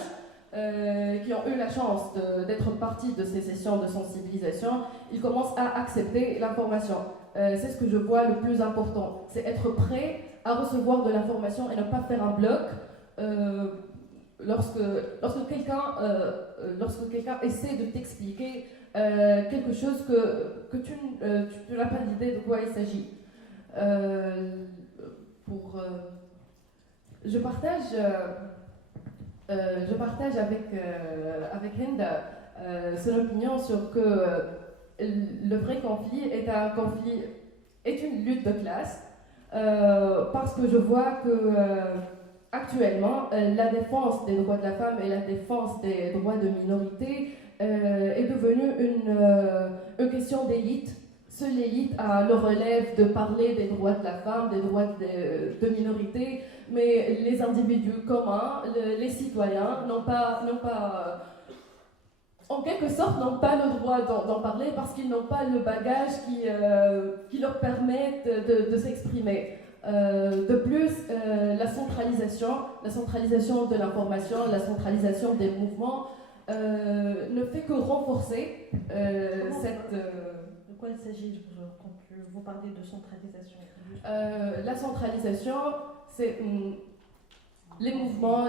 qui ont eu la chance d'être partie de ces sessions de sensibilisation, ils commencent à accepter l'information. C'est ce que je vois le plus important, c'est être prêt à recevoir de l'information et ne pas faire un bloc lorsque quelqu'un essaie de t'expliquer quelque chose que tu n'as pas d'idée de quoi il s'agit. Je partage avec Hinda son opinion sur que le vrai conflit est une lutte de classe, parce que je vois que actuellement la défense des droits de la femme et la défense des droits de minorité est devenue une question d'élite. Seule l'élite a le relève de parler des droits de la femme, des droits de minorité, mais les individus communs, les citoyens, en quelque sorte, n'ont pas le droit d'en parler parce qu'ils n'ont pas le bagage qui leur permet de s'exprimer. De plus, la centralisation de l'information, la centralisation des mouvements ne fait que renforcer cette... De quoi il s'agit quand vous parlez de centralisation? La centralisation, c'est les mouvements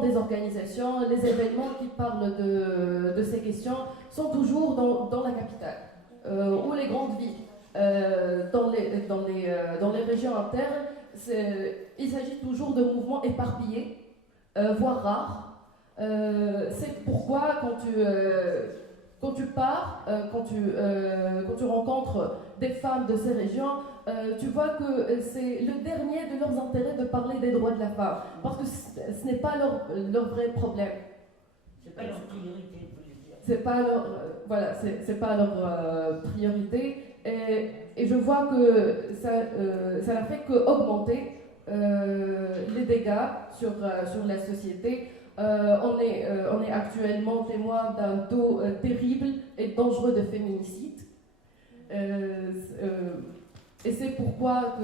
des organisations, les événements qui parlent de ces questions sont toujours dans la capitale ou les grandes villes. Dans les régions internes, il s'agit toujours de mouvements éparpillés, voire rares. C'est pourquoi quand tu pars, quand tu rencontres des femmes de ces régions, tu vois que c'est le dernier de leurs intérêts de parler des droits de la femme, parce que ce n'est pas leur vrai problème. C'est pas leur priorité, vous voulez dire. C'est pas leur priorité, et je vois que ça n'a fait qu'augmenter les dégâts sur la société. On est actuellement témoin d'un taux terrible et dangereux de féminicide. Et c'est pourquoi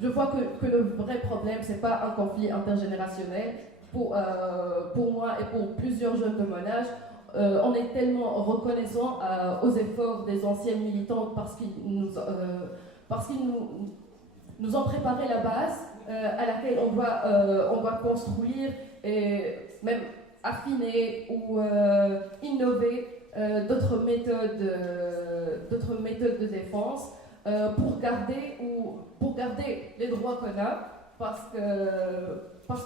je vois que le vrai problème, c'est pas un conflit intergénérationnel. Pour moi et pour plusieurs jeunes de mon âge, on est tellement reconnaissant aux efforts des anciennes militantes parce qu'ils nous ont préparé la base à laquelle on doit construire et même affiner ou innover d'autres méthodes de défense pour garder les droits qu'on a, parce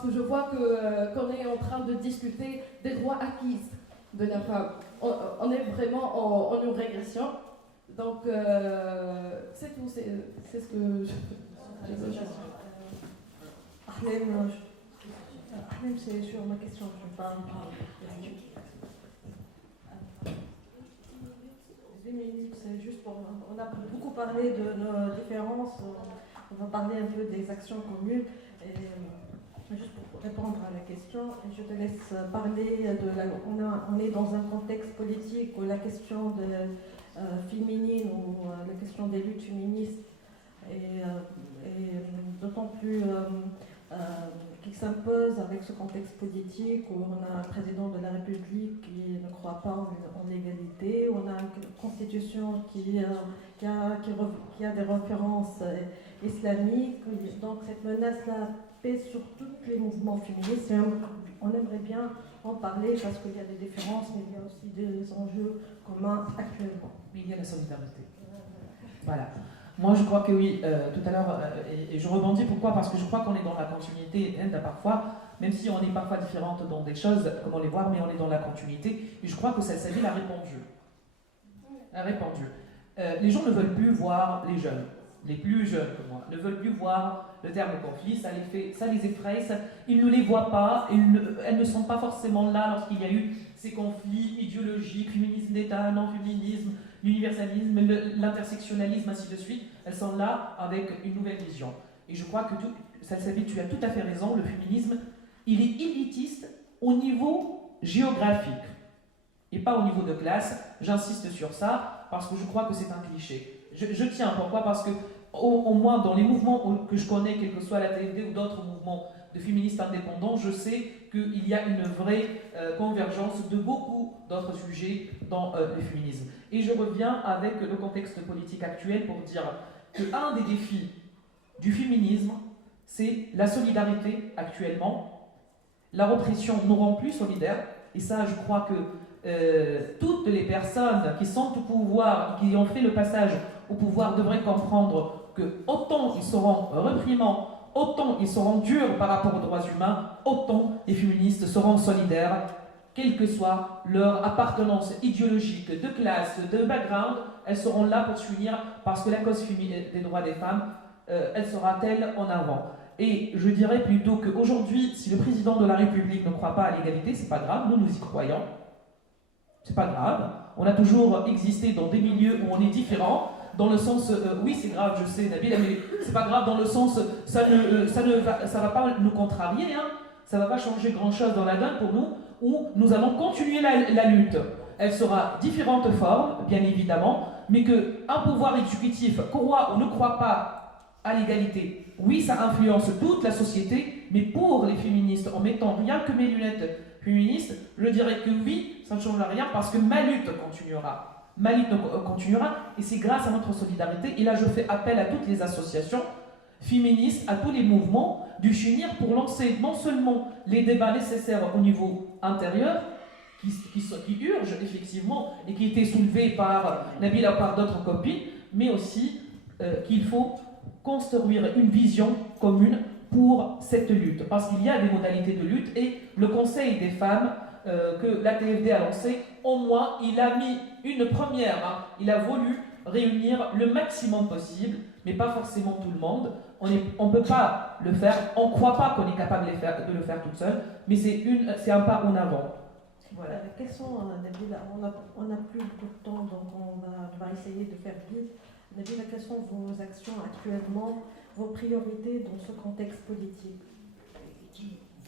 que je vois qu'on est en train de discuter des droits acquis de la femme. On est vraiment en une régression. Donc c'est tout, c'est ce que je veux dire. Ahmed, c'est sur ma question, je parle. 10 minutes, c'est juste pour... On a beaucoup parlé de nos différences, on va parler un peu des actions communes, et juste pour répondre à la question, je te laisse parler on est dans un contexte politique où la question féminine, ou la question des luttes féministes est d'autant plus qui s'impose avec ce contexte politique où on a un président de la République qui ne croit pas en l'égalité, où on a une constitution qui a des références islamiques. Donc cette menace-là pèse sur tous les mouvements féministes et on aimerait bien en parler parce qu'il y a des différences, mais il y a aussi des enjeux communs actuellement. Mais il y a la solidarité. Voilà. Moi, je crois que oui, tout à l'heure, et je rebondis, pourquoi? Parce que je crois qu'on est dans la continuité, parfois, même si on est parfois différente dans des choses, comment les voir, mais on est dans la continuité. Et je crois que Salsabil a répondu. Les gens ne veulent plus voir les jeunes, les plus jeunes que moi, ne veulent plus voir le terme conflit, ça les effraie, ils ne les voient pas, elles ne sont pas forcément là lorsqu'il y a eu ces conflits idéologiques, féminisme d'État, non-féminisme, l'universalisme, l'intersectionnalisme, ainsi de suite. Elles sont là avec une nouvelle vision. Et je crois que, Salsabil, tu as tout à fait raison, le féminisme, il est élitiste au niveau géographique et pas au niveau de classe. J'insiste sur ça parce que je crois que c'est un cliché. Je tiens, pourquoi? Parce que au moins dans les mouvements que je connais, quel que soit la TFD ou d'autres mouvements de féministes indépendants, je sais qu'il y a une vraie convergence de beaucoup d'autres sujets dans le féminisme. Et je reviens avec le contexte politique actuel pour dire qu'un des défis du féminisme, c'est la solidarité actuellement. La répression nous rend plus solidaires, et ça, je crois que toutes les personnes qui sont au pouvoir, qui ont fait le passage au pouvoir, devraient comprendre que autant ils seront réprimants, autant ils seront durs par rapport aux droits humains, autant les féministes seront solidaires, quelle que soit leur appartenance idéologique, de classe, de background, elles seront là pour s'unir parce que la cause des droits des femmes, elle sera telle en avant. Et je dirais plutôt qu'aujourd'hui, si le président de la République ne croit pas à l'égalité, c'est pas grave, nous y croyons. C'est pas grave. On a toujours existé dans des milieux où on est différent. Dans le sens, oui c'est grave, je sais Nabil, mais c'est pas grave dans le sens, ça va pas nous contrarier, hein, ça va pas changer grand chose dans la donne pour nous, où nous allons continuer la lutte. Elle sera différentes formes, bien évidemment, mais qu'un pouvoir exécutif croit ou ne croit pas à l'égalité, oui ça influence toute la société, mais pour les féministes, en mettant rien que mes lunettes féministes, je dirais que oui, ça ne changera rien parce que ma lutte continuera. Ma lutte continuera et c'est grâce à notre solidarité. Et là, je fais appel à toutes les associations féministes, à tous les mouvements du s'unir pour lancer non seulement les débats nécessaires au niveau intérieur, qui urgent effectivement et qui étaient soulevés par Nabila ou par d'autres copines, mais aussi qu'il faut construire une vision commune pour cette lutte. Parce qu'il y a des modalités de lutte et le Conseil des femmes que la TFD a lancé, au moins, il a mis une première, hein, il a voulu réunir le maximum possible, mais pas forcément tout le monde. On ne peut pas le faire, on ne croit pas qu'on est capable de le faire toute seule, mais c'est un pas en avant. Voilà. Quels sont, Nabila, on n'a plus beaucoup de temps, donc on va essayer de faire vite. Nabila, quelles sont vos actions actuellement, vos priorités dans ce contexte politique?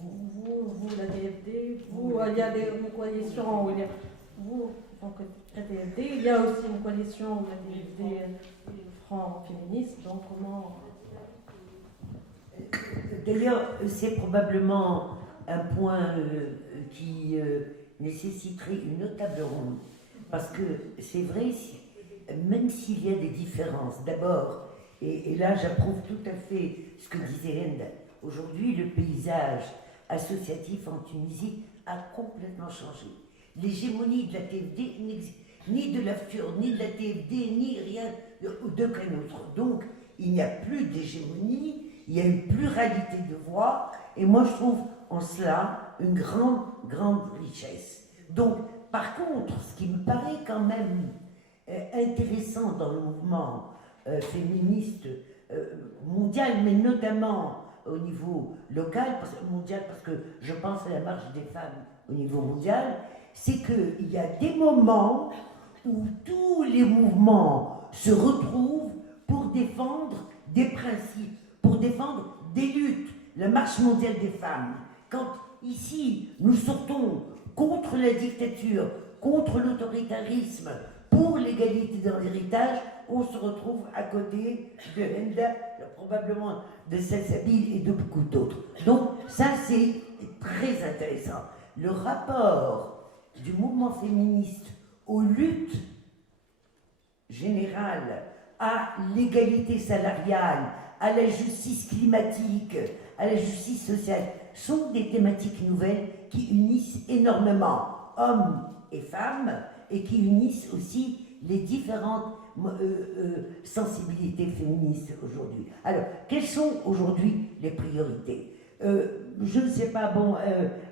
Vous, la TFD, il y a une coalition où il y a vous, donc la TFD, il y a aussi une coalition où la TFD et le Front féministe, donc comment... D'ailleurs, c'est probablement un point qui nécessiterait une autre table ronde, parce que c'est vrai, même s'il y a des différences, d'abord, et là j'approuve tout à fait ce que disait Hend, aujourd'hui le paysage associatif en Tunisie a complètement changé. L'hégémonie de la TFD n'existe ni de la FUR, ni de la TFD, ni rien d'aucun autre. Donc, il n'y a plus d'hégémonie, il y a une pluralité de voix, et moi je trouve en cela une grande richesse. Donc, par contre, ce qui me paraît quand même intéressant dans le mouvement féministe mondial, mais notamment au niveau local, mondial, parce que je pense à la marche des femmes au niveau mondial, c'est qu'il y a des moments où tous les mouvements se retrouvent pour défendre des principes, pour défendre des luttes. La marche mondiale des femmes. Quand ici, nous sortons contre la dictature, contre l'autoritarisme, pour l'égalité dans l'héritage, on se retrouve à côté de Henda, probablement de Salsabil et de beaucoup d'autres. Donc ça c'est très intéressant. Le rapport du mouvement féministe aux luttes générales, à l'égalité salariale, à la justice climatique, à la justice sociale, sont des thématiques nouvelles qui unissent énormément hommes et femmes et qui unissent aussi les différentes sensibilités féministes aujourd'hui. Alors, quelles sont aujourd'hui les priorités? Je ne sais pas, bon,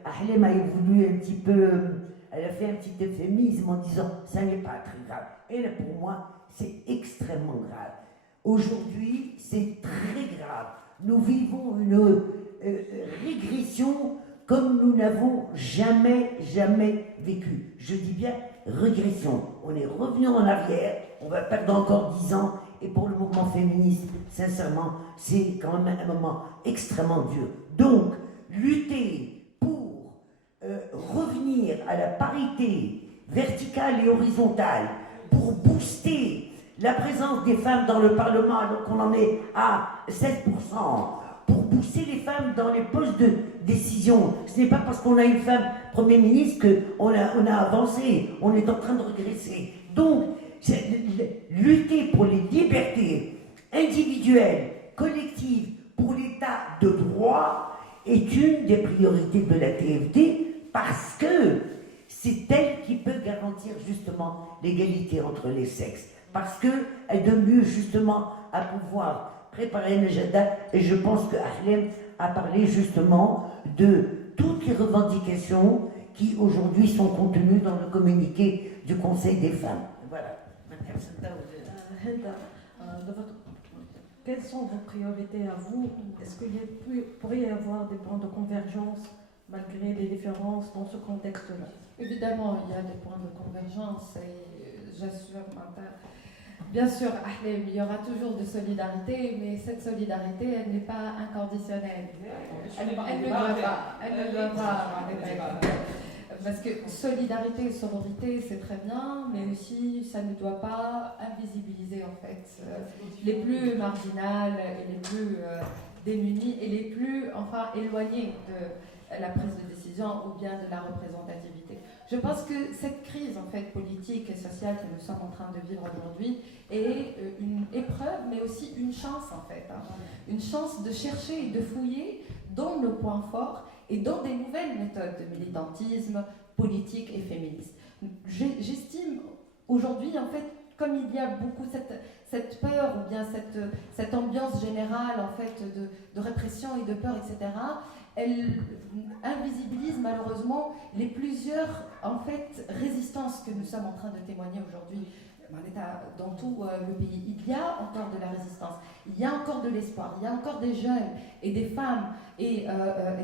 Ahlem a voulu un petit peu, elle a fait un petit euphémisme en disant ça n'est pas très grave. Et là, pour moi, c'est extrêmement grave. Aujourd'hui, c'est très grave. Nous vivons une régression comme nous n'avons jamais vécu. Je dis bien régression. On est revenu en arrière, on va perdre encore 10 ans, et pour le mouvement féministe, sincèrement, c'est quand même un moment extrêmement dur. Donc, lutter pour revenir à la parité verticale et horizontale, pour booster la présence des femmes dans le Parlement alors qu'on en est à 7%, pour booster les femmes dans les postes de décision. Ce n'est pas parce qu'on a une femme Premier ministre qu'on a avancé, on est en train de régresser. Donc, lutter pour les libertés individuelles, collectives, pour l'état de droit est une des priorités de la TFD parce que c'est elle qui peut garantir justement l'égalité entre les sexes. Parce qu'elle donne lieu justement à pouvoir préparer une agenda, et je pense que Ahlem a parlé justement de toutes les revendications qui aujourd'hui sont contenues dans le communiqué du Conseil des femmes. Voilà. Henda, quelles sont vos priorités à vous? Est-ce qu'il pourrait y avoir des points de convergence malgré les différences dans ce contexte-là? Évidemment, il y a des points de convergence et j'assure, bien sûr, il y aura toujours de solidarité, mais cette solidarité, elle n'est pas inconditionnelle. Elle ne doit pas. Parce que solidarité et sororité, c'est très bien, mais aussi, ça ne doit pas invisibiliser, en fait, les plus marginales et les plus démunis et les plus, éloignés de la prise de décision ou bien de la représentativité. Je pense que cette crise en fait politique et sociale que nous sommes en train de vivre aujourd'hui est une épreuve, mais aussi une chance en fait, une chance de chercher et de fouiller dans nos points forts et dans des nouvelles méthodes de militantisme politique et féministe. J'estime aujourd'hui en fait, comme il y a beaucoup cette peur ou bien cette ambiance générale en fait de répression et de peur, etc., elle invisibilise malheureusement les plusieurs en fait résistances que nous sommes en train de témoigner aujourd'hui dans tout le pays. Il y a encore de la résistance, il y a encore de l'espoir, il y a encore des jeunes et des femmes et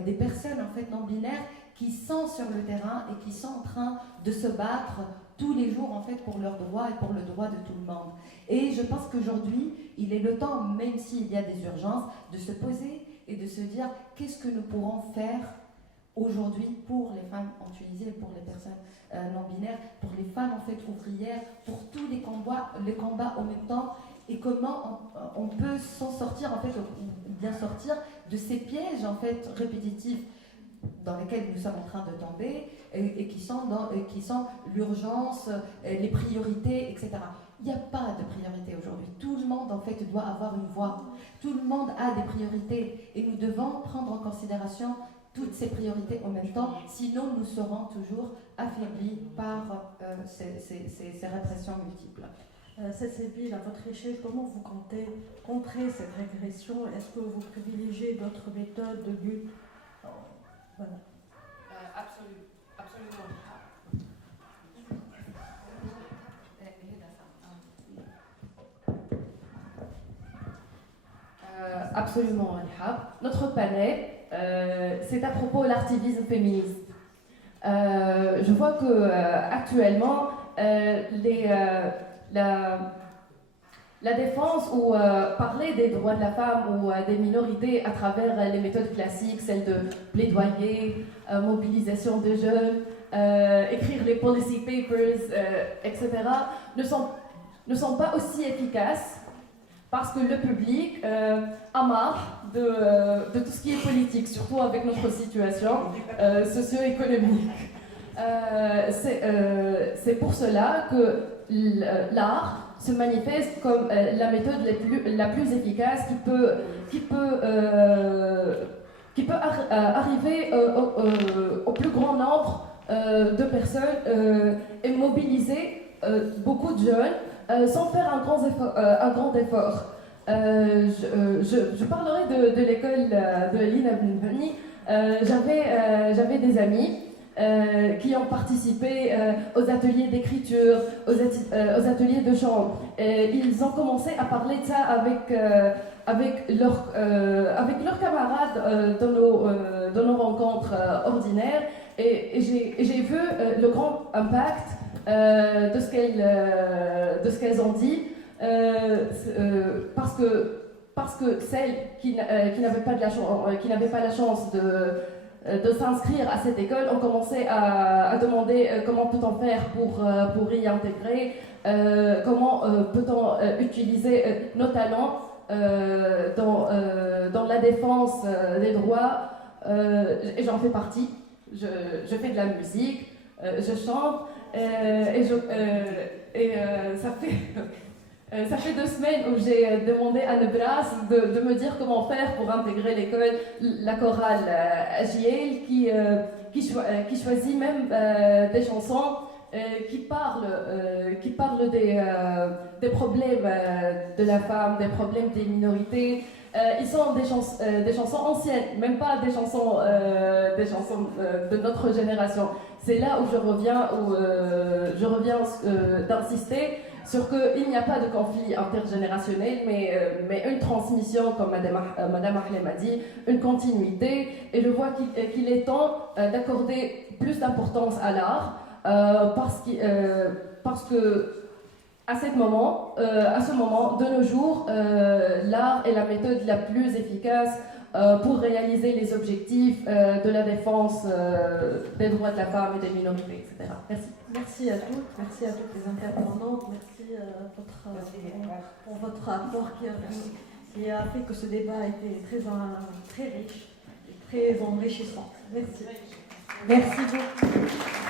des personnes en fait non binaires qui sont sur le terrain et qui sont en train de se battre tous les jours en fait pour leurs droits et pour le droit de tout le monde. Et je pense qu'aujourd'hui, il est le temps, même s'il y a des urgences, de se poser et de se dire qu'est-ce que nous pourrons faire aujourd'hui pour les femmes en Tunisie et pour les personnes non-binaires, pour les femmes en fait ouvrières, pour tous les combats en même temps, et comment on peut s'en sortir en fait, ou bien sortir de ces pièges en fait répétitifs dans lesquels nous sommes en train de tomber et qui sont l'urgence, les priorités, etc. Il n'y a pas de priorité aujourd'hui. Tout le monde en fait doit avoir une voix. Tout le monde a des priorités et nous devons prendre en considération toutes ces priorités en même temps, sinon nous serons toujours affaiblis par ces répressions multiples. Salsabil, à votre échelle, comment vous comptez contrer cette régression? Est-ce que vous privilégiez d'autres méthodes de lutte? Voilà. Absolument. Absolument, Alhab. Notre panel, c'est à propos de l'artivisme féministe. Je vois que actuellement, la défense ou parler des droits de la femme ou des minorités à travers les méthodes classiques, celles de plaidoyer, mobilisation de jeunes, écrire les policy papers, etc., ne sont ne sont pas aussi efficaces parce que le public a marre de tout ce qui est politique, surtout avec notre situation socio-économique. C'est pour cela que l'art se manifeste comme la méthode la plus efficace qui peut arriver au plus grand nombre de personnes et mobiliser beaucoup de jeunes sans faire un grand effort. Je parlerai de l'école de Lina Benveni. J'avais des amis qui ont participé aux ateliers d'écriture, aux ateliers de chant. Ils ont commencé à parler de ça avec leurs camarades dans nos rencontres ordinaires. Et j'ai vu le grand impact de ce qu'elles ont dit, parce que celles qui n'avaient pas la chance de s'inscrire à cette école ont commencé à demander comment peut-on faire pour y intégrer, comment peut-on utiliser nos talents dans la défense des droits, et j'en fais partie. Je fais de la musique, je chante, ça fait 2 semaines où j'ai demandé à Nebras de me dire comment faire pour intégrer l'école, la chorale Agiel, qui choisit même des chansons qui parlent des problèmes de la femme, des problèmes des minorités. Ils sont des chansons anciennes, même pas des chansons de notre génération. C'est là où je reviens d'insister sur qu'il n'y a pas de conflit intergénérationnel, mais une transmission, comme Madame Ahlem a dit, une continuité. Et je vois qu'il est temps d'accorder plus d'importance à l'art, parce que à ce moment, de nos jours, l'art est la méthode la plus efficace pour réaliser les objectifs de la défense des droits de la femme et des minorités, etc. Merci. Merci à toutes les intervenantes, merci pour votre apport qui a fait que ce débat a été très riche et très enrichissant. Merci. Merci beaucoup.